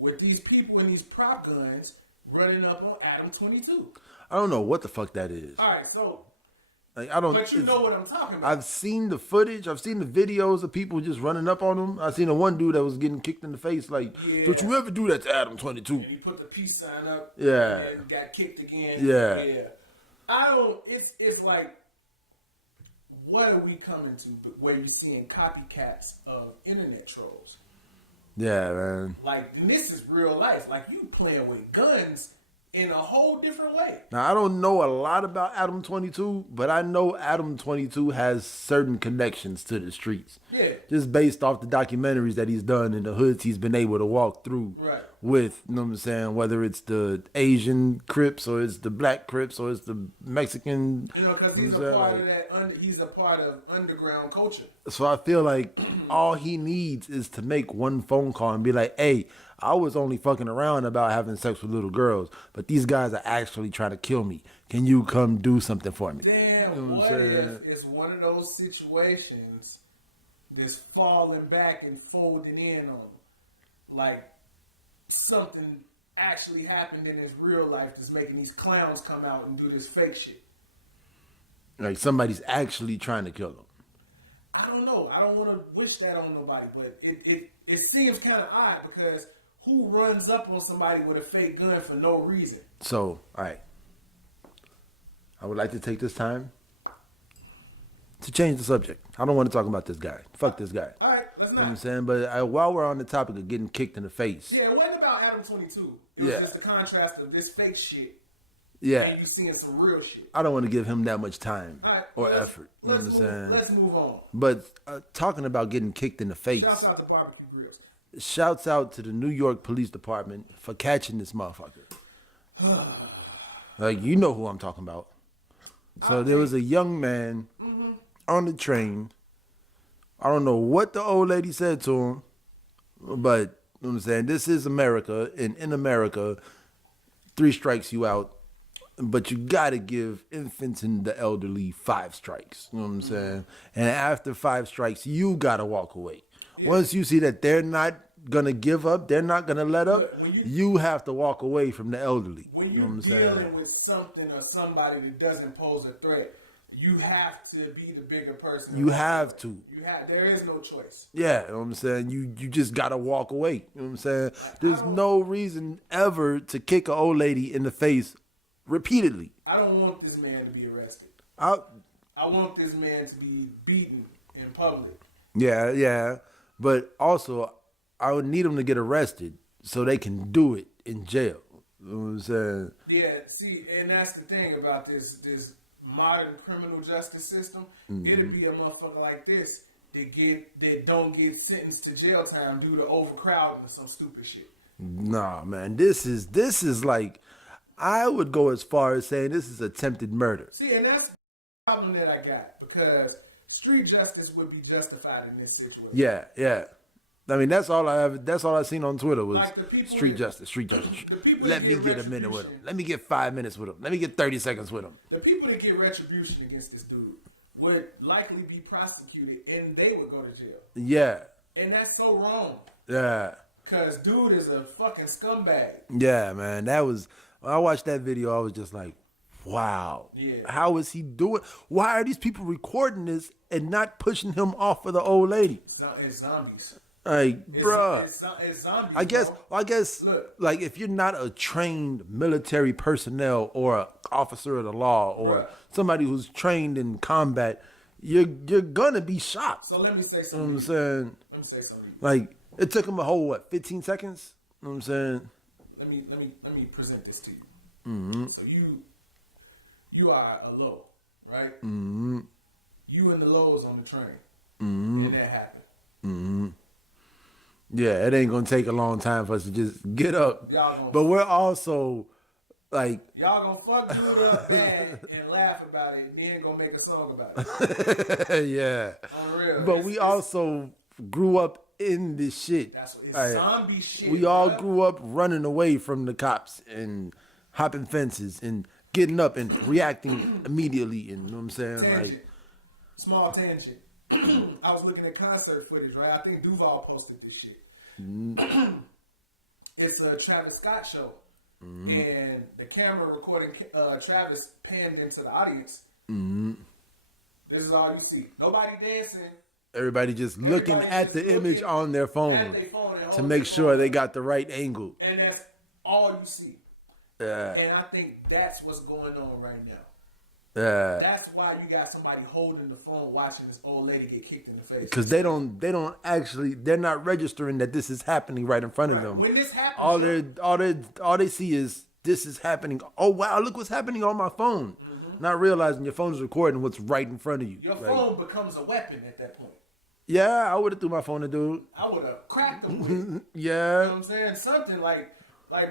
with these people and these prop guns running up on Adam 22? I don't know what the fuck that is. All right, so, like, I don't. But you know what I'm talking about. I've seen the footage. I've seen the videos of people just running up on him. I've seen the one dude that was getting kicked in the face. Like, don't you ever do that to Adam 22? And he put the peace sign up. Yeah. And got kicked again. Yeah. I don't. It's like. what are we coming to where you're seeing copycats of internet trolls? Yeah, man. Like, and this is real life. Like, you playing with guns in a whole different way. Now, I don't know a lot about Adam 22, but I know Adam 22 has certain connections to the streets. Yeah. Just based off the documentaries that he's done and the hoods he's been able to walk through Right. with, you know what I'm saying, whether it's the Asian Crips or it's the Black Crips or it's the Mexican. You know, because he's a part of that. He's a part of underground culture. So I feel like all he needs is to make one phone call and be like, hey, I was only fucking around about having sex with little girls, but these guys are actually trying to kill me. Can you come do something for me? Damn, You know what if it's one of those situations that's falling back and folding in on, like, something actually happened in his real life that's making these clowns come out and do this fake shit? Like somebody's actually trying to kill him. I don't know. I don't want to wish that on nobody, but it seems kind of odd because who runs up on somebody with a fake gun for no reason? So, all right. I would like to take this time to change the subject. I don't want to talk about this guy. Fuck this guy. All right, let's You know what I'm not. saying? But while we're on the topic of getting kicked in the face. Yeah, it wasn't about Adam 22. It was just the contrast of this fake shit Yeah. and you seeing some real shit. I don't want to give him that much time All right, or let's- effort. You know what I'm saying? Let's move on. But talking about getting kicked in the face. Shouts out to Barbecue Grills. Shouts out to the New York Police Department for catching this motherfucker. Like, you know who I'm talking about. So there was a young man on the train. I don't know what the old lady said to him, but you know what I'm saying, this is America, and in America, 3 strikes you out, but you gotta give infants and the elderly 5 strikes. You know what I'm saying? And after 5 strikes, you gotta walk away. Once you see that they're not gonna give up, they're not gonna let up, Look, when you have to walk away from the elderly. When You know you're what I'm saying? dealing with something or somebody that doesn't pose a threat, you have to be the bigger person. You have to. There is no choice. Yeah, you know what I'm saying? You just gotta walk away. You know what I'm saying? There's no reason ever to kick an old lady in the face repeatedly. I don't want this man to be arrested. I want this man to be beaten in public. Yeah. But also, I would need them to get arrested so they can do it in jail. You know what I'm saying? Yeah, see, and that's the thing about this modern criminal justice system. It'd be a motherfucker like this that don't get sentenced to jail time due to overcrowding or some stupid shit. Nah, man. This is like, I would go as far as saying this is attempted murder. See, and that's the problem that I got because street justice would be justified in this situation. Yeah. I mean, that's all I seen on Twitter was Like the people street that- justice. the people Let that me get get a minute with him. retribution. Let me get 5 minutes with him. Let me get 30 seconds with him. The people that get retribution against this dude would likely be prosecuted and they would go to jail. Yeah. And that's so wrong. Yeah. Because dude is a fucking scumbag. Yeah, man. When I watched that video, I was just like, wow. Yeah. How is he doing? Why are these people recording this and not pushing him off of the old lady? It's zombies. Like, bruh. It's zombies. I guess, Look. like, if you're not a trained military personnel or an officer of the law or Right. somebody who's trained in combat, you're gonna be shot. So let me say You know something. what I'm saying? Let me say something. Like, it took him a whole, 15 seconds? You know what I'm saying? Let me present this to you. So you are a low, right? You and the lows on the train, and that happened. Yeah, it ain't gonna take a long time for us to just get up. But we're also like, Y'all gonna fuck dude up bad and laugh about it, and then gonna make a song about it. yeah. On the real. But we also grew up in this shit. It's Like, zombie shit. we all bruh. grew up running away from the cops and hopping fences and getting up and reacting immediately. And you know what I'm saying? Tangent. Small tangent. I was looking at concert footage, right? I think Duval posted this shit. It's a Travis Scott show. And the camera recording Travis panned into the audience. This is all you see. Nobody dancing. Everybody just looking Everybody at just the image looking on their at phone their phone and to holding make their sure phone. they got the right angle. And that's all you see. Yeah. And I think that's what's going on right now. That's why you got somebody holding the phone watching this old lady get kicked in the face. Because they're not registering that this is happening right in front of them. When this happens, all they see is this is happening. Oh wow, look what's happening on my phone. Not realizing your phone is recording what's right in front of you. Your phone becomes a weapon at that point. Yeah, I would have threw my phone at dude. I would have cracked him with it. Yeah. You know what I'm saying? Something like,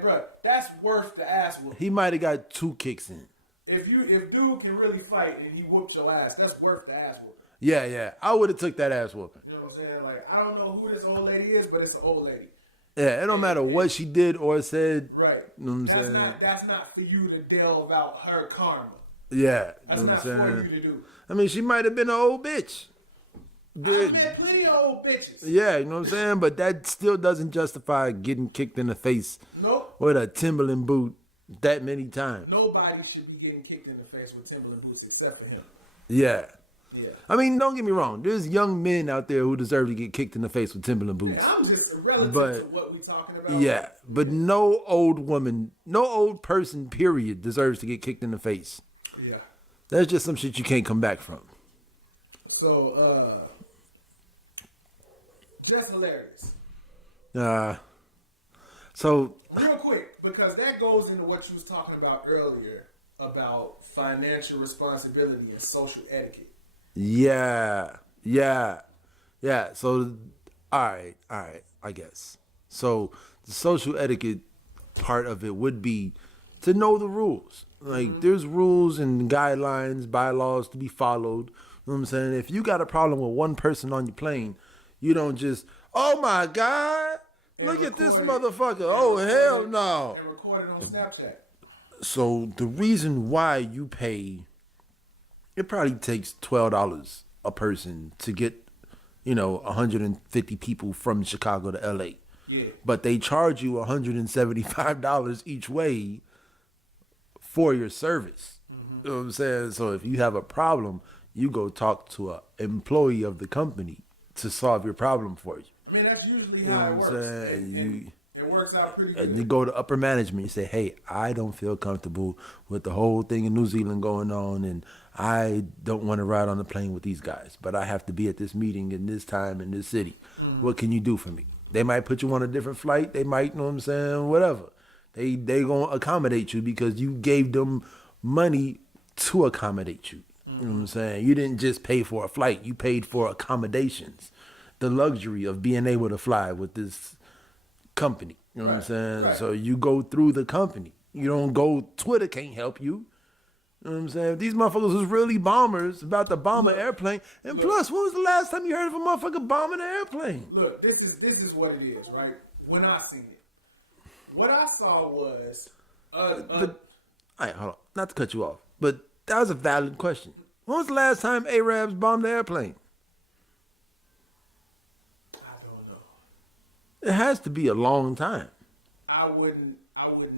bro, that's worth the ass whooping. He might have got 2 kicks in. If dude can really fight and he whoops your ass, that's worth the ass whooping. Yeah. I would have took that ass whooping. You know what I'm saying? Like, I don't know who this old lady is, but it's an old lady. Yeah, it don't matter what she did or said. Right. You know what I'm saying? That's not for you to delve out her karma. Yeah. That's not for you to do. I mean, she might have been an old bitch. I've met plenty of old bitches. Yeah, you know what I'm saying? But that still doesn't justify getting kicked in the face with a Timberland boot that many times. Nobody should be getting kicked in the face with Timberland boots except for him. Yeah. I mean, don't get me wrong. There's young men out there who deserve to get kicked in the face with Timberland boots. Yeah, I'm just relative to what we talking about. Yeah, but no old woman, no old person, period, deserves to get kicked in the face. Yeah. That's just some shit you can't come back from. So, just hilarious. So real quick, because that goes into what you was talking about earlier about financial responsibility and social etiquette. Yeah. So, all right, I guess. So the social etiquette part of it would be to know the rules. Like there's rules and guidelines, bylaws to be followed. You know what I'm saying? If you got a problem with one person on your plane, you don't just, oh my God, look at this motherfucker. Oh, hell no. And record it on Snapchat. So the reason why you pay, it probably takes $12 a person to get, 150 people from Chicago to LA. Yeah. But they charge you $175 each way for your service. You know what I'm saying? So if you have a problem, you go talk to an employee of the company to solve your problem for you. I mean, that's usually how it works. And it works out pretty good. And you go to upper management, you say, hey, I don't feel comfortable with the whole thing in New Zealand going on, and I don't want to ride on the plane with these guys, but I have to be at this meeting in this time in this city. What can you do for me? They might put you on a different flight. They might, you know what I'm saying, whatever. They going to accommodate you because you gave them money to accommodate you. You know what I'm saying? You didn't just pay for a flight. You paid for accommodations, the luxury of being able to fly with this company. You know what I'm saying? Right. So you go through the company. You don't go, Twitter can't help you. You know what I'm saying? These motherfuckers was really bombers about to bomb an airplane. And plus, when was the last time you heard of a motherfucker bombing an airplane? Look, this is what it is, right? When I seen it, what I saw was all right, hold on. Not to cut you off, but that was a valid question. When was the last time Arabs bombed an airplane? I don't know. It has to be a long time. I wouldn't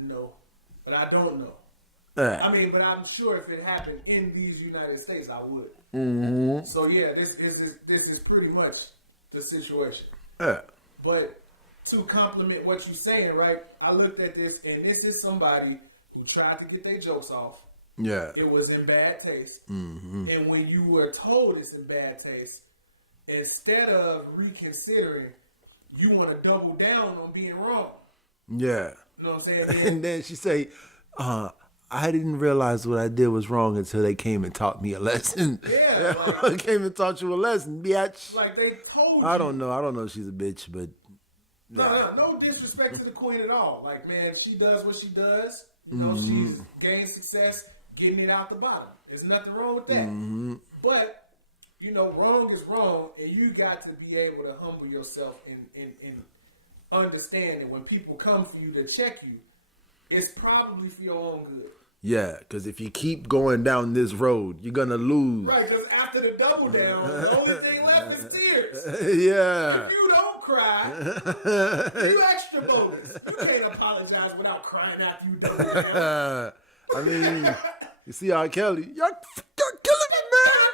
know, but I don't know. Right. I mean, but I'm sure if it happened in these United States, I would. Mm-hmm. So yeah, this is pretty much the situation. Yeah. But to complement what you're saying, right? I looked at this, and this is somebody who tried to get their jokes off. Yeah. It was in bad taste. Mm-hmm. And when you were told it's in bad taste, instead of reconsidering, you want to double down on being wrong. Yeah. You know what I'm saying? And then she say, I didn't realize what I did was wrong until they came and taught me a lesson. Yeah. Like, came and taught you a lesson, bitch. Like they told you. I don't know if she's a bitch, but. No disrespect to the queen at all. Like, man, she does what she does. You know, she's gained success getting it out the bottom. There's nothing wrong with that. Mm-hmm. But, wrong is wrong, and you got to be able to humble yourself and understand that when people come for you to check you, it's probably for your own good. Yeah, because if you keep going down this road, you're going to lose. Right, because after the double down, the only thing left is tears. Yeah. If you don't cry, you extra bonus. You can't apologize without crying after you double down. I mean, you see R. Kelly. Y'all killing me, man.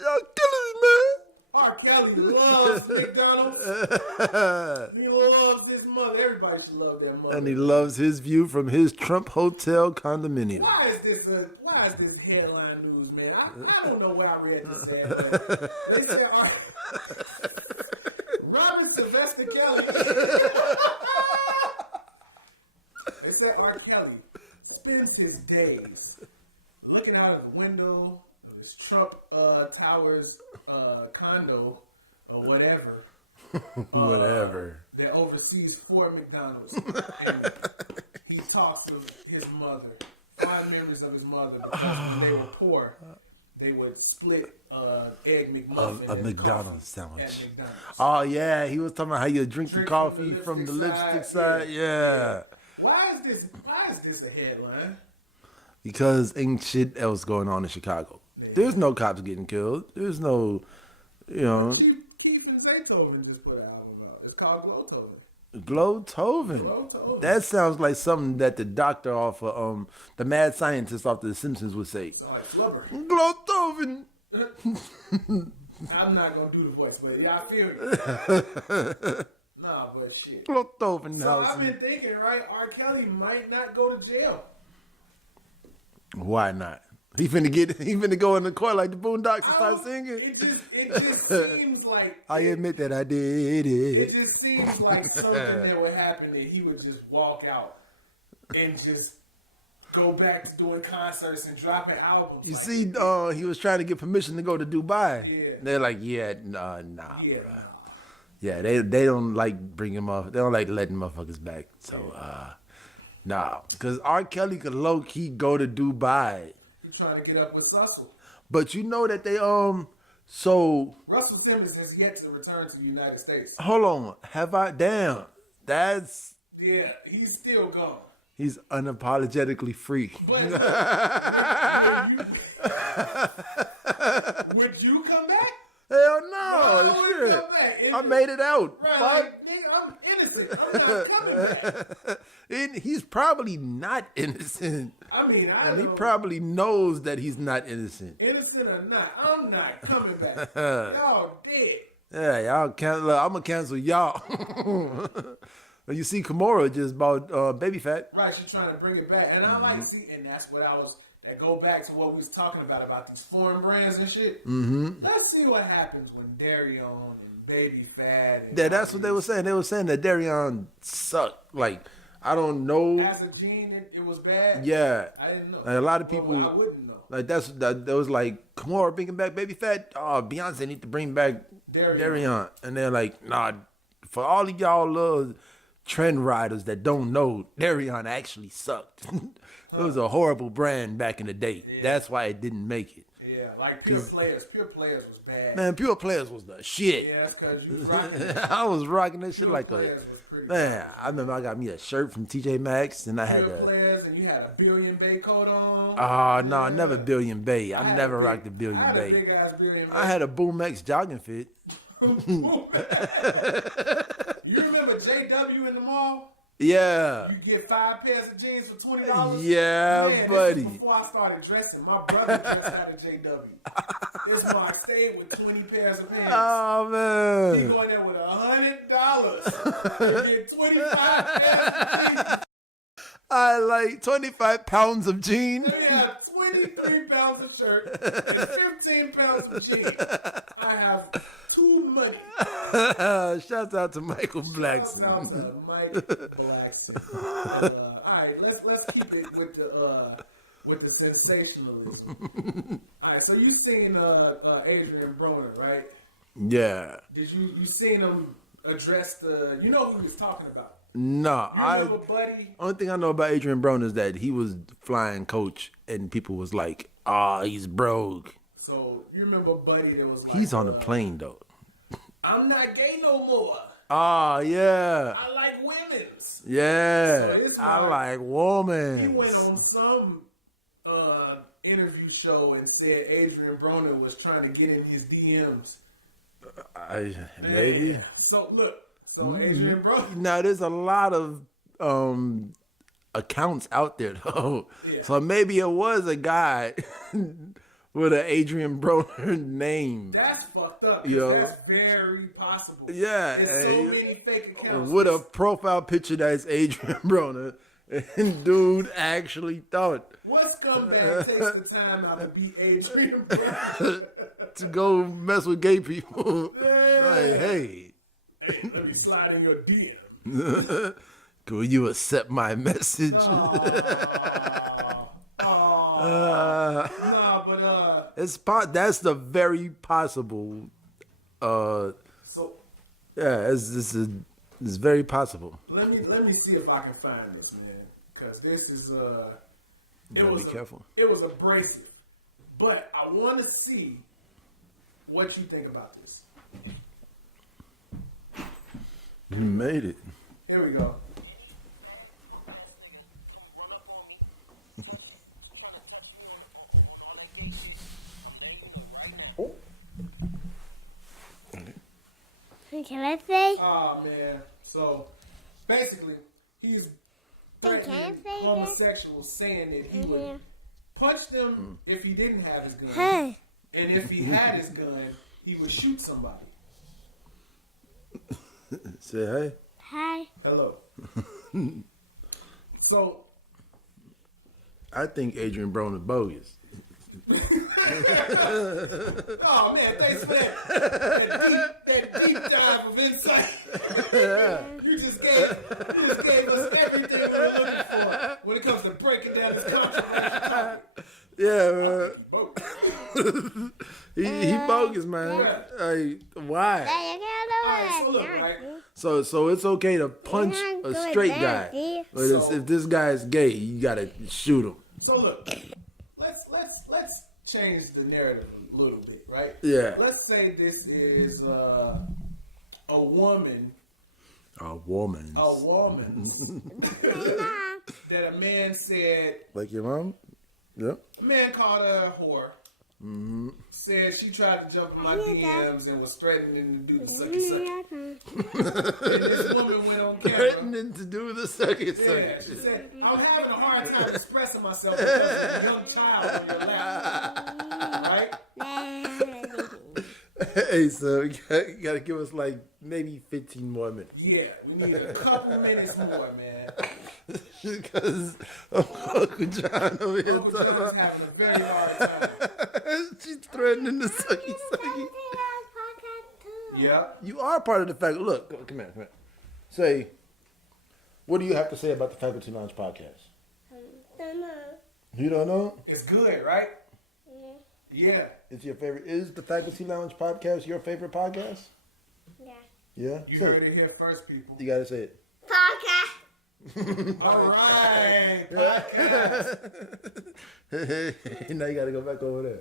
Y'all killing me, man. R. Kelly loves McDonald's. He loves this mother. Everybody should love love their mother. And he loves his view from his Trump Hotel condominium. Why is this headline news, man? I don't know what I read this say. They said Robin Sylvester Kelly. They said R. Kelly spends his days looking out of the window of his Trump Towers condo or whatever. Whatever. That oversees 4 McDonald's. And he talks to his mother. Fond memories of his mother because when they were poor, they would split egg McMuffin A and McDonald's coffee sandwich. at McDonald's. Oh yeah, he was talking about how you drink the coffee from the lipstick side. Yeah. Why is this a headline? Because ain't shit else going on in Chicago. Yeah. There's no cops getting killed. There's no, Keith and Zaytoven just put an album out. It's called Glowtoven. Glowtoven. That sounds like something that the doctor off of the mad scientist off The Simpsons would say. Sound like flubber. Glowtoven. I'm not gonna do the voice, but y'all feel me. Nah, but shit. Glowtoven. So I've been thinking, right? R. Kelly might not go to jail. Why not? He finna go in the court like the Boondocks and start singing. It just seems like I admit that I did it. It just seems like something that would happen that he would just walk out and just go back to doing concerts and dropping albums. You like see, he was trying to get permission to go to Dubai. Yeah. They're like, nah, yeah, bruh. Yeah, they don't like bringing them up. They don't like letting motherfuckers back. So, nah. Because R. Kelly could low-key go to Dubai. He's trying to get up with Russell. But you know that they, so... Russell Simmons has yet to return to the United States. Hold on. Damn. That's... Yeah, he's still gone. He's unapologetically free. But would you come back? Hell no. Why would you Shit. come back? I made it out. Right, Fuck. like, nigga, I'm innocent. I'm not coming back. And he's probably not innocent. I mean, And he probably knows that he's not innocent. innocent or not, I'm not coming back. Y'all dead. Yeah, y'all cancel. I'm gonna cancel y'all. You see, Kimura just bought Baby Fat. Right, she's trying to bring it back, and I like and that's what I was. And go back to what we was talking about these foreign brands and shit. Mm-hmm. Let's see what happens when Derrick and Baby Fat. And Yeah, that's what they were saying. They were saying that Derrick sucked. Like, I don't know. As a gene, it was bad. Yeah, I didn't know. and a lot of people. Well, I wouldn't know. Like that was like, Kimura bringing back Baby Fat. Oh, Beyonce need to bring back Derrick. And they're like, nah. For all of y'all little trend riders that don't know, Derrick actually sucked. It was a horrible brand back in the day. Yeah. That's why it didn't make it. Yeah, like Pure Players. Pure Players was bad. Man, Pure Players was the shit. Yeah, that's because you was rocking it. I was rocking that shit Pure like Players was pretty man. I remember I got me a shirt from TJ Maxx and I had Pure Players, and you had a Billion Bay coat on. Oh, no, I never Billion Bay. I never rocked the I Billion had Bay. a big ass Billion Bay. I had a Boom X jogging fit. You remember JW in the mall? Yeah. You get 5 pairs of jeans for $20. Yeah, Man, buddy. This was before I started dressing. My brother dressed out of JW. This one I stayed with 20 pairs of pants. Oh He man. going there with $100 to get 25 pairs of jeans. I like 25 pounds of jeans. They have 23 pounds of shirt and 15 pounds of jeans. I have too much. Shouts out to Michael Blackson. Shout out to Mike Blackson. All right, let's keep it with the sensationalism. All right, so you seen Adrian Broner, right? Yeah. Did you seen him address the? You know who he was talking about? No, You remember, buddy? only thing I know about Adrian Broner is that he was flying coach, and people was like, he's broke. So you remember, buddy? That was like, He's on the plane though. I'm not gay no more. Yeah. I like women's. Yeah. So it's I like- like woman. He went on some interview show and said Adrian Broner was trying to get in his DMs. Maybe. Man. So look, Adrian Broner. Now there's a lot of accounts out there though. Yeah. So maybe it was a guy with an Adrian Broner name. That's fucked up. Yo. That's very possible. Yeah, There's so many fake accounts. With a profile picture that's Adrian Broner, and dude actually thought What scumbag takes the time out to be Adrian Broner? to go mess with gay people. Yeah. Like, hey, Let me slide in your DM. will you accept my message? Nah, but That's the very possible. so Yeah, it's very possible. let me see if I can find this, man, because this is Be careful. It was abrasive, but I want to see what you think about this. You made it. Here we go. Can I say? Oh man. So basically, he's threatening say homosexuals, saying that he would punch them if he didn't have his gun, Hey. and if he had his gun, he would shoot somebody. Say hey. Hi. Hello. So I think Adrian Broner bogus. oh man, thanks for that deep dive of insight. you just gave us everything we were looking for when it comes to breaking down this controversial topic. Yeah, man. He bogus, man. Yeah. Like, why? Alright, so look, right? So it's okay to punch a straight guy, but if this guy is gay, you gotta shoot him. So look, let's change the narrative a little bit, right? Yeah. Let's say this is a woman. A woman. That a man said. Like your mom? Yep. A man called her a whore. Mm-hmm. Said she tried to jump in my DMs and was threatening to do the sucky sucky. And this woman went on camera. Threatening to do the second Yeah, sucky. she said, I'm having a hard time expressing myself because of a young child on your lap. Right? Hey, so you gotta give us like maybe 15 more minutes. Yeah, we need a couple minutes more, man. Because Uncle John over here Uncle John's having a very hard time. she's threatening the sucky sucky. Yeah. You are part of the faculty. Look, come here. Say, what do you have to say about the Faculty Lounge podcast? Don't know. You don't know? It's good, right? Yeah. It's your favorite. Is the Faculty Lounge podcast your favorite podcast? Yeah. Yeah? You Say heard it. it here first, people. You gotta say it. Podcast. All right. Podcast. Now you gotta go back over there.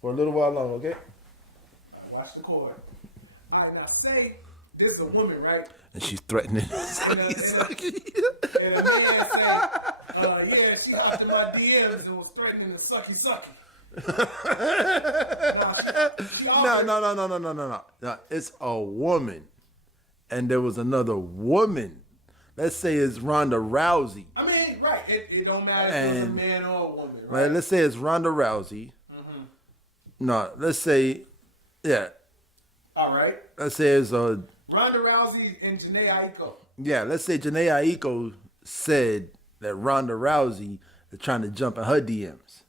For a little while longer, okay? Watch the cord. All right, now say this is a woman, right? And she's threatening And sucky sucky. and a man say, yeah, she hopped in my DMs and was threatening to sucky sucky. No. It's a woman. And there was another woman. Let's say it's Ronda Rousey. I mean, right. It don't matter if it's a man or a woman, right? Right? Let's say it's Ronda Rousey. Mm-hmm. No, let's say, yeah. All right. Let's say it's a... Ronda Rousey and Janae Aiko. Yeah, let's say Janae Aiko said that Ronda Rousey is trying to jump in her DMs.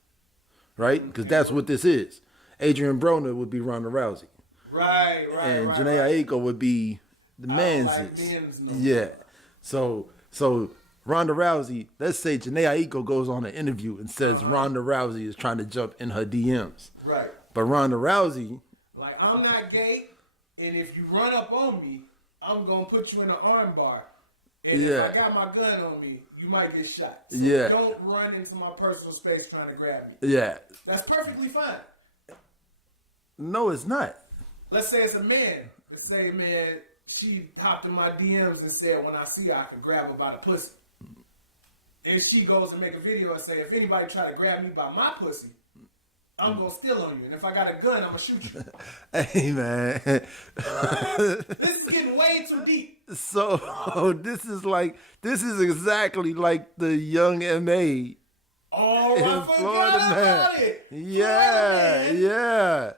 Right? Because that's what this is. Adrian Broner would be Ronda Rousey. Right. And Janae Aiko would be the man's. like Ben's no Yeah. So Ronda Rousey, let's say Janae Aiko goes on an interview and says Ronda Rousey is trying to jump in her DMs. Right. But Ronda Rousey... Like, I'm not gay, and if you run up on me, I'm going to put you in an arm bar. And if I got my gun on me, you might get shot. So don't run into my personal space trying to grab me. Yeah. That's perfectly fine. No, it's not. Let's say it's a man. Let's say, man, she hopped in my DMs and said, when I see her, I can grab her by the pussy. And she goes and make a video and say, if anybody try to grab me by my pussy, I'm going to steal on you. And if I got a gun, I'm going to shoot you. Hey, man. This is getting way too deep. So, this is exactly like the young M.A. Oh, I In forgot Florida about Man. it. Yeah, Florida Man. yeah.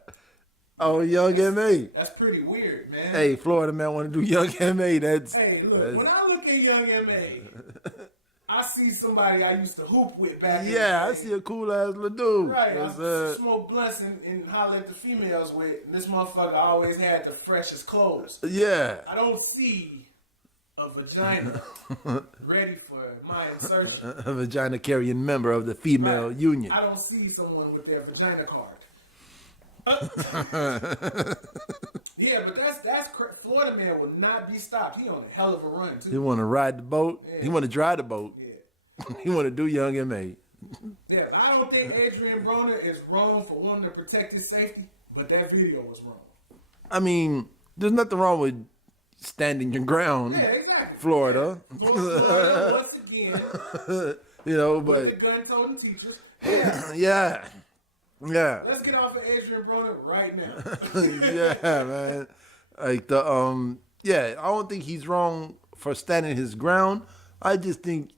Oh, Young M.A. That's pretty weird, man. Hey, Florida Man want to do Young M.A. Hey, look, when I look at Young M.A., I see somebody I used to hoop with back in the day. I see a cool ass little dude. Right, I smoke blunts and holler at the females with, and this motherfucker always had the freshest clothes. Yeah. I don't see a vagina ready for my insertion. A vagina carrying member of the female Right. union. I don't see someone with their vagina card. Yeah, but that's Florida Man will not be stopped. He on a hell of a run too. He want to ride the boat. Yeah. He want to drive the boat. Yeah, He want to do Young M.A. yeah. I don't think Adrian Broner is wrong for wanting to protect his safety, but that video was wrong. I mean, there's nothing wrong with standing your ground. Yeah, exactly. Florida. Yeah. Florida once again. You know, With but the gun-toting teachers. Yeah. yeah. Yeah. Let's get off of Adrian Broner right now. Yeah, man. Like I don't think he's wrong for standing his ground. I just think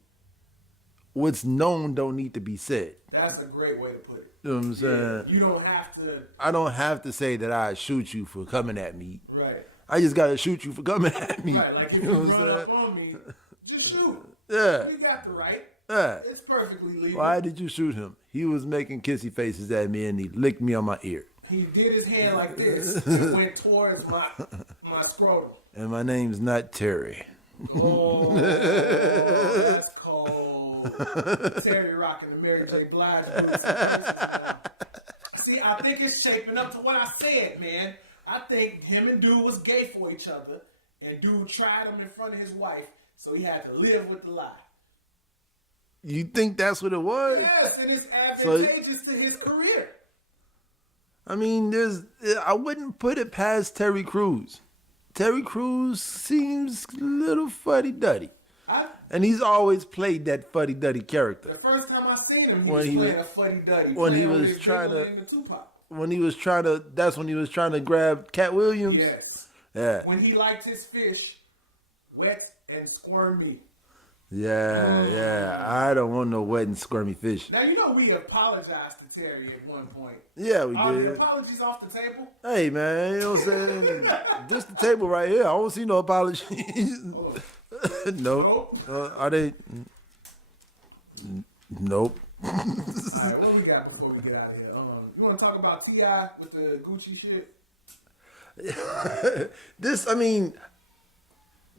what's known don't need to be said. That's a great way to put it. You know what I'm saying? You don't have to. I don't have to say that I shoot you for coming at me. Right. I just gotta shoot you for coming at me. Right. Like if You you know what I'm run saying? up on me, just shoot. Yeah. You got the right. Yeah. It's perfectly legal. Why did you shoot him? He was making kissy faces at me and he licked me on my ear. He did his hand like this. It went towards my scrotum. And my name's not Terry. Oh, that's cold. Terry rocking the Mary J. Blige boots. See, I think it's shaping up to what I said, man. I think him and dude was gay for each other, and dude tried him in front of his wife, so he had to live with the lie. You think that's what it was? Yes, and it's advantageous to his career. I mean, I wouldn't put it past Terry Crews. Terry Crews seems a little fuddy-duddy. And he's always played that fuddy-duddy character. The first time I seen him, he was playing a fuddy-duddy. When he was that's when he was trying to grab Cat Williams? Yes. Yeah. When he liked his fish wet and squirmy. Yeah. I don't want no wet and squirmy fish. Now, you know we apologized to Terry at one point. Yeah, we Are did. the apologies off the table? Hey, man, you know what I'm saying? This the table right here. I don't see no apologies. Nope. Are they? Nope. All right, what we got before we get out of here? You want to talk about T.I. with the Gucci shit?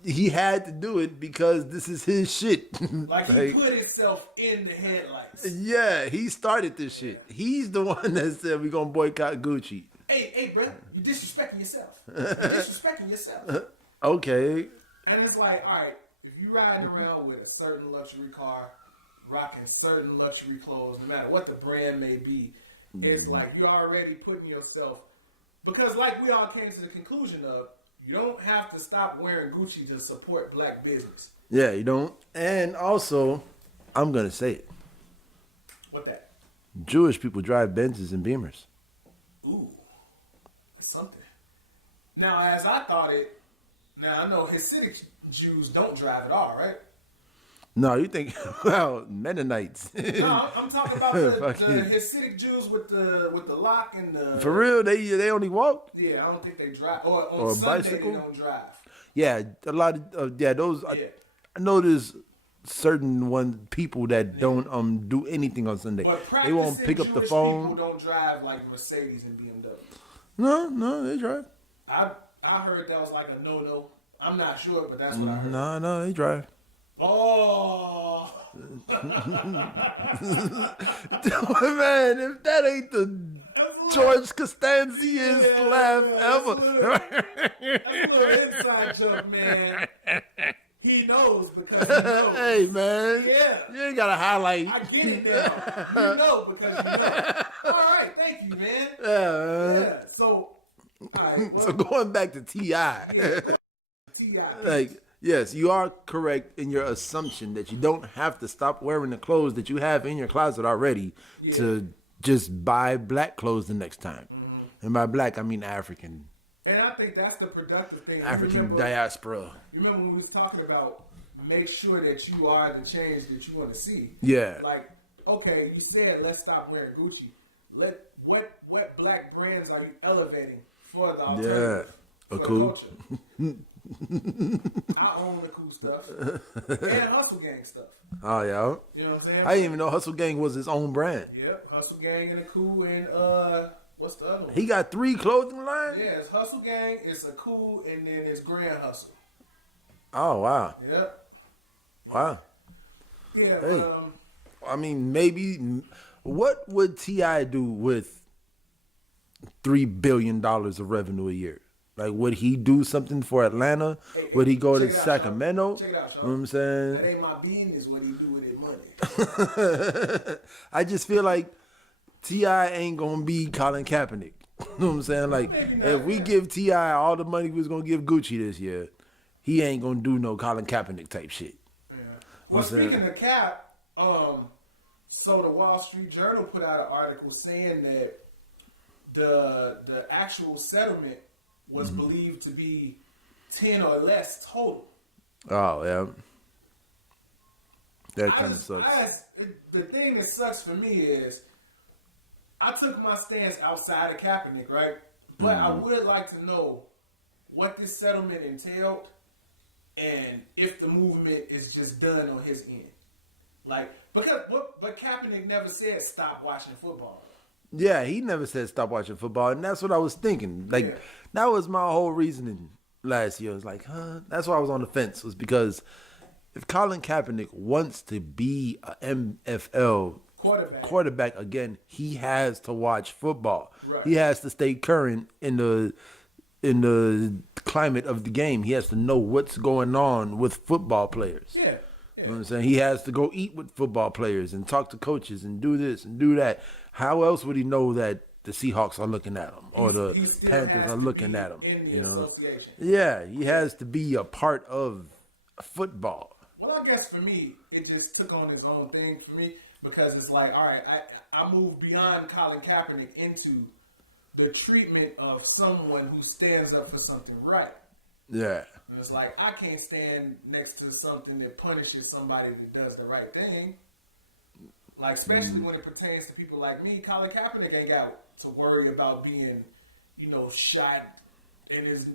He had to do it because this is his shit. Like he put himself in the headlights. Yeah, he started this shit. He's the one that said we're going to boycott Gucci. Hey, bro, you're disrespecting yourself. You're disrespecting yourself. Okay. And it's like, all right, if you're riding around with a certain luxury car, rocking certain luxury clothes, no matter what the brand may be, it's like you're already putting yourself, because like we all came to the conclusion of, you don't have to stop wearing Gucci to support black business. Yeah, you don't. And also, I'm going to say it. What that? Jewish people drive Benzes and Beamers. Ooh, that's something. Now, as I thought it, now I know Hasidic Jews don't drive at all, right? No, you think, well, Mennonites. No, I'm talking about the Hasidic Jews with the lock and the... For real, they only walk? Yeah, I don't think they drive. Or on Sunday, bicycle? They don't drive. Yeah, a lot of, those... Yeah. I know there's certain people that don't do anything on Sunday. They won't pick up the phone. People don't drive like Mercedes and BMW. No, they drive. I heard that was like a no-no. I'm not sure, but that's what I heard. No, they drive. Oh. Man, if that ain't the George Costanzia's laugh ever. That's a little inside joke, man. He knows because he knows. Hey, man. Yeah. You ain't got to highlight. I get it now. You know because you know. All right, thank you, man. Yeah. So, all right. So going back to T.I. T.I. Like, yes, you are correct in your assumption that you don't have to stop wearing the clothes that you have in your closet already to just buy black clothes the next time. Mm-hmm. And by black, I mean African. And I think that's the productive thing. African diaspora. You remember when we was talking about make sure that you are the change that you want to see? Yeah. Like, okay, you said let's stop wearing Gucci. What black brands are you elevating for the alternative? Yeah. For the Cool. culture? I own the cool stuff and Hustle Gang stuff. Oh, yeah. You know what I'm saying? I didn't even know Hustle Gang was his own brand. Yep, Hustle Gang and the Cool and what's the other one? He got 3 clothing lines? Yeah, it's Hustle Gang, it's a Cool, and then it's Grand Hustle. Oh, wow. Yep. Wow. Yeah, Hey. I mean, maybe, what would T.I. do with $3 billion of revenue a year? Like, would he do something for Atlanta? Would he go to check it out, Sacramento? Check it out, You know what I'm saying? That ain't my business what he do with his money. I just feel like T.I. ain't going to be Colin Kaepernick. You know what I'm saying? Like, if we give T.I. all the money we was going to give Gucci this year, he ain't going to do no Colin Kaepernick type shit. Yeah. Well, What's that? speaking of Cap, so the Wall Street Journal put out an article saying that the actual settlement was believed to be 10 or less total. Oh, yeah. That kind of sucks. The thing that sucks for me is I took my stance outside of Kaepernick, right? But I would like to know what this settlement entailed and if the movement is just done on his end. Like, but Kaepernick never said stop watching football. Yeah, he never said stop watching football, and that's what I was thinking. Like, Yeah. that was my whole reasoning last year. I was like, that's why I was on the fence, was because if Colin Kaepernick wants to be an MFL quarterback again, he has to watch football. Right. He has to stay current in the climate of the game. He has to know what's going on with football players. Yeah. You know what I'm saying? He has to go eat with football players and talk to coaches and do this and do that. How else would he know that the Seahawks are looking at him or the He still Panthers has are to looking be at him? in the You know? association. Yeah, he has to be a part of football. Well, I guess for me, it just took on its own thing for me because it's like, all right, I moved beyond Colin Kaepernick into the treatment of someone who stands up for something right. Yeah. And it's like, I can't stand next to something that punishes somebody that does the right thing. Like, especially when it pertains to people like me, Colin Kaepernick ain't got to worry about being, shot in his,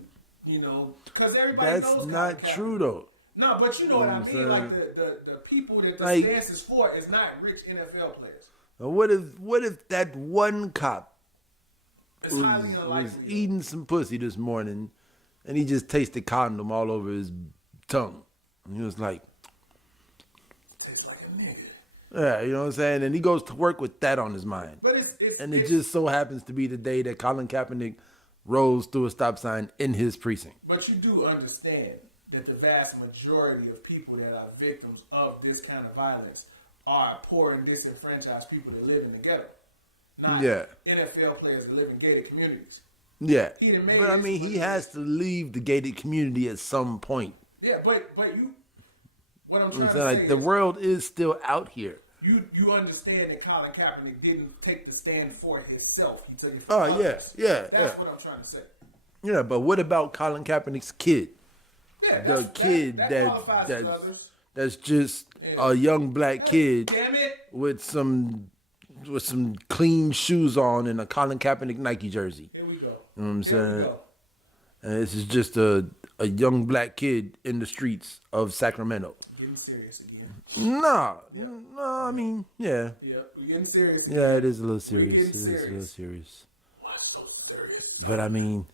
because everybody knows That's not Colin Kaepernick. true, though. No, but you know what I mean. saying? Like the people that the Like- stance is for is not rich NFL players. What if that one cop It's was highly unlikely. eating some pussy this morning and he just tasted condom all over his tongue? And he was like, Tastes like a nigga. yeah, you know what I'm saying? And he goes to work with that on his mind. But it's And it just so happens to be the day that Colin Kaepernick rose through a stop sign in his precinct. But you do understand that the vast majority of people that are victims of this kind of violence are poor and disenfranchised people that live in the ghetto. Not Yeah. NFL players that live in gated communities. Yeah. He done made But I his mean, he money. has to leave the gated community at some point. Yeah, but you, what I'm You trying know what I'm to saying? say Like, the is, world is still out here. you understand that Colin Kaepernick didn't take the stand for himself. He took it for Oh, others. yeah. That's what I'm trying to say. Yeah, but what about Colin Kaepernick's kid? Yeah, The kid that qualifies as others. that's just a young black kid Damn it. with some clean shoes on and a Colin Kaepernick Nike jersey. Here we go. You know what I'm Here we saying? go. And this is just a young black kid in the streets of Sacramento. Getting serious again. No, I mean, yeah. Yep, we're getting serious again. Yeah, it is a little serious. getting It is a little serious. serious. Why so serious? But I mean,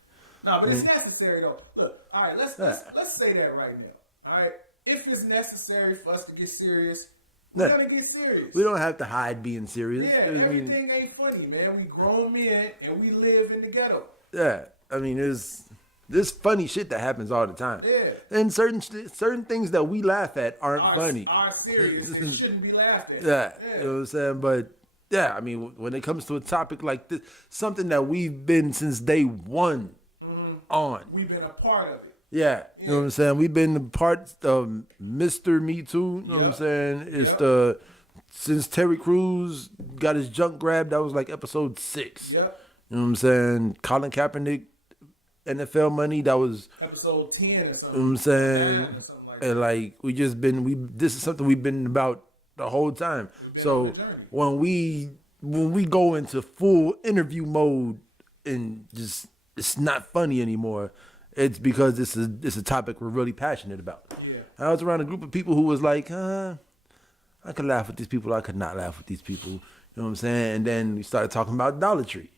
No, but it's necessary though. Look, all right, let's say that right now. All right, if it's necessary for us to get serious, we're Yeah. gonna get serious. we don't have to hide being serious. Yeah, I mean, everything ain't funny, man. We grown men and we live in the ghetto. yeah. I mean, there's funny shit that happens all the time. Yeah. And certain things that we laugh at aren't funny. Are serious and shouldn't be laughed at. Yeah, you know what I'm saying? But yeah, I mean, when it comes to a topic like this, something that we've been since day one on. We've been a part of it. Yeah, you know what I'm saying? We've been a part of Mr. Me Too, you know what I'm Yep. saying? It's Yep. since Terry Crews got his junk grabbed, that was like episode 6. Yep. You know what I'm saying? Colin Kaepernick, NFL money, that was, Episode 10 or something. you know what I'm saying? 9 or something like And that. like, this is something we've been about the whole time. been on So the journey. when we go into full interview mode and just it's not funny anymore, it's because it's a topic we're really passionate about. Yeah. I was around a group of people who was like, I could laugh with these people, I could not laugh with these people. You know what I'm saying? And then we started talking about Dollar Tree.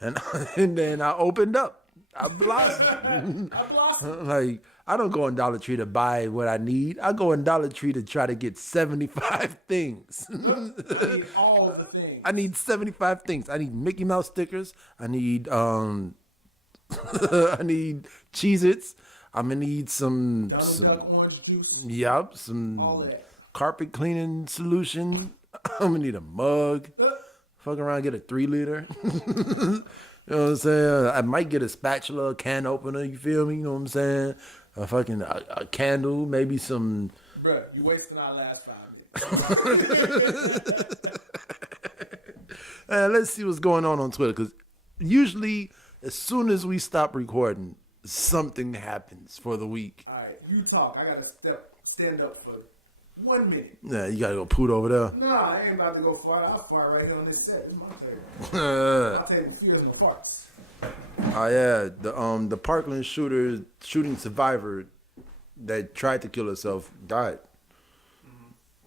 And and then I opened up. I blossomed. I blossomed. Like, I don't go in Dollar Tree to buy what I need. I go in Dollar Tree to try to get 75 things. I need all the things. I need 75 things. I need Mickey Mouse stickers. I need I need Cheez-Its. I'm gonna need some Duck orange juice. Yup, All some of that. carpet cleaning solution. I'm gonna need a mug. Fuck around, get a 3-liter. You know what I'm saying? I might get a spatula, a can opener. You feel me? You know what I'm saying? A fucking a candle, maybe some. Bruh, you wasting our last 5 minutes. Let's see what's going on Twitter, because usually as soon as we stop recording, something happens for the week. All right, you talk. I gotta stand up for 1 minute. Yeah, you gotta go poot over there. Nah, I ain't about to go far. I'll fart right here on this set. This is my table. I'll take a few of my farts. Oh yeah, the Parkland shooting survivor that tried to kill herself died.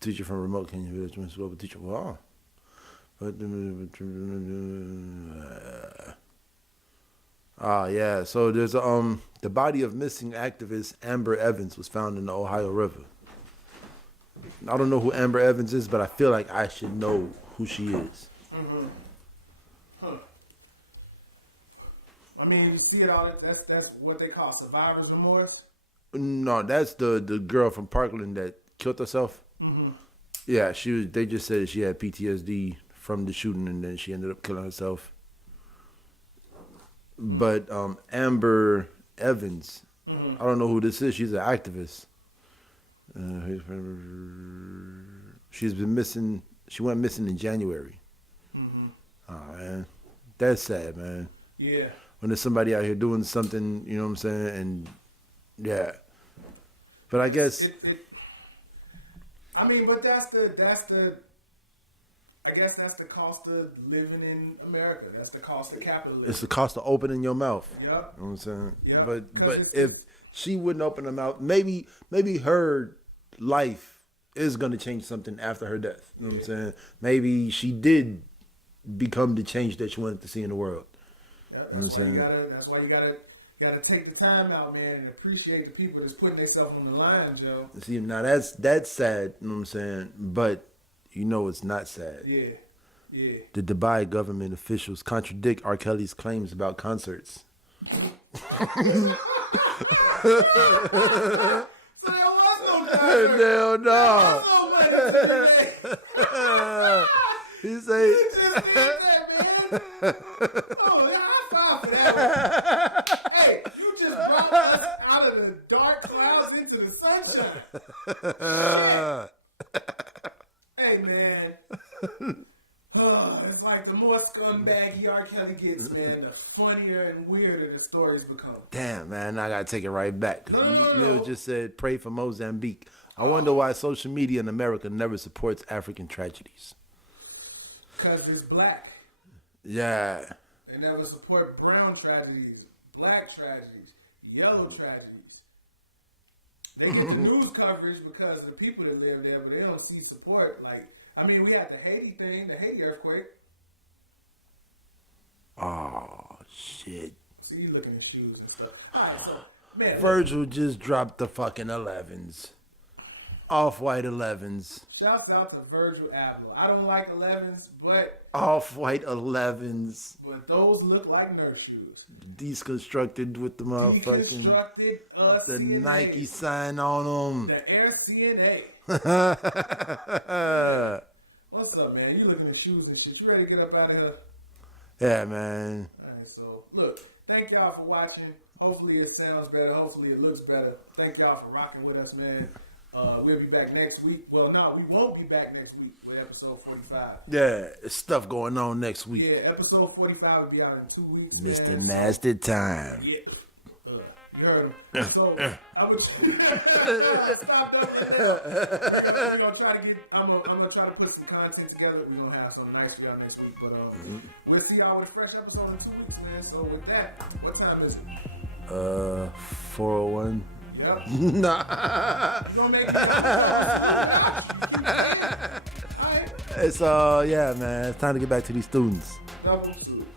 Teacher from remote Kenya village went to teacher. Wow. Yeah. So there's the body of missing activist Amber Evans was found in the Ohio River. I don't know who Amber Evans is, but I feel like I should know who she is. Mm-hmm. Huh. I mean, you see it all. That's what they call survivor's remorse. No, that's the girl from Parkland that killed herself. Mm-hmm. Yeah, she was. They just said she had PTSD from the shooting, and then she ended up killing herself. But Amber Evans, I don't know who this is. She's an activist. She's been missing. She went missing in January. Oh man, that's sad, man. Yeah. When there's somebody out here doing something, you know what I'm saying, and yeah. But I guess. I mean, but that's the. I guess that's the cost of living in America. That's the cost of capitalism. It's the cost of opening your mouth. Yep. You know what I'm saying? Yep. But if she wouldn't open her mouth, maybe her life is gonna change something after her death. You know what I'm saying? Maybe she did become the change that she wanted to see in the world. Yeah, You know what I'm saying? that's why you gotta take the time out, man, and appreciate the people that's putting themselves on the line, Joe. See, now that's sad, you know what I'm saying? But you know it's not sad. Yeah. Yeah. The Dubai government officials contradict R. Kelly's claims about concerts. So there was no concert. Hell no. No money today. He say, You just did that, man. Oh, yeah, high five for that one. Hey, you just brought us out of the dark clouds into the sunshine. Hey, man. It's like the more scumbaggy R. Kelly gets, man, the funnier and weirder the stories become. damn, man, I gotta take it right back. No, Because no, no, Mill no. just said, pray for Mozambique. I wonder why social media in America never supports African tragedies. Because it's black. Yeah. They never support brown tragedies, black tragedies, yellow tragedies. They get the news coverage because of the people that live there, but they don't see support. Like, I mean, we had the Haiti thing, the Haiti earthquake. Oh, shit. See, you looking at shoes and stuff. All right, so, man. Virgil just dropped the fucking 11s. Off-white 11s. Shouts out to Virgil Abloh. I don't like 11s, but Off-white 11s. those look like nurse shoes. Deconstructed with the motherfucking... Deconstructed The CNA. Nike sign on them. The Air CNA. What's up, man? You looking at shoes and shit. You ready to get up out of here? Yeah, man. All right, so, look. Thank y'all for watching. Hopefully it sounds better. Hopefully it looks better. Thank y'all for rocking with us, man. We'll be back next week. Well, no, we won't be back next week with episode 45. Yeah, it's stuff going on next week. Yeah, episode 45 will be out in 2 weeks. Mr. man. Nasty Time. Yeah. You heard him. So I was stopped up there. We're gonna try to get. I'm gonna try to put some content together. We're gonna have something nice for y'all next week. But we'll see y'all with fresh episode in 2 weeks, man. So with that, what time is it? 401. Yep. Nah. You gonna make it? It's yeah, man. It's time to get back to these students. Double suit.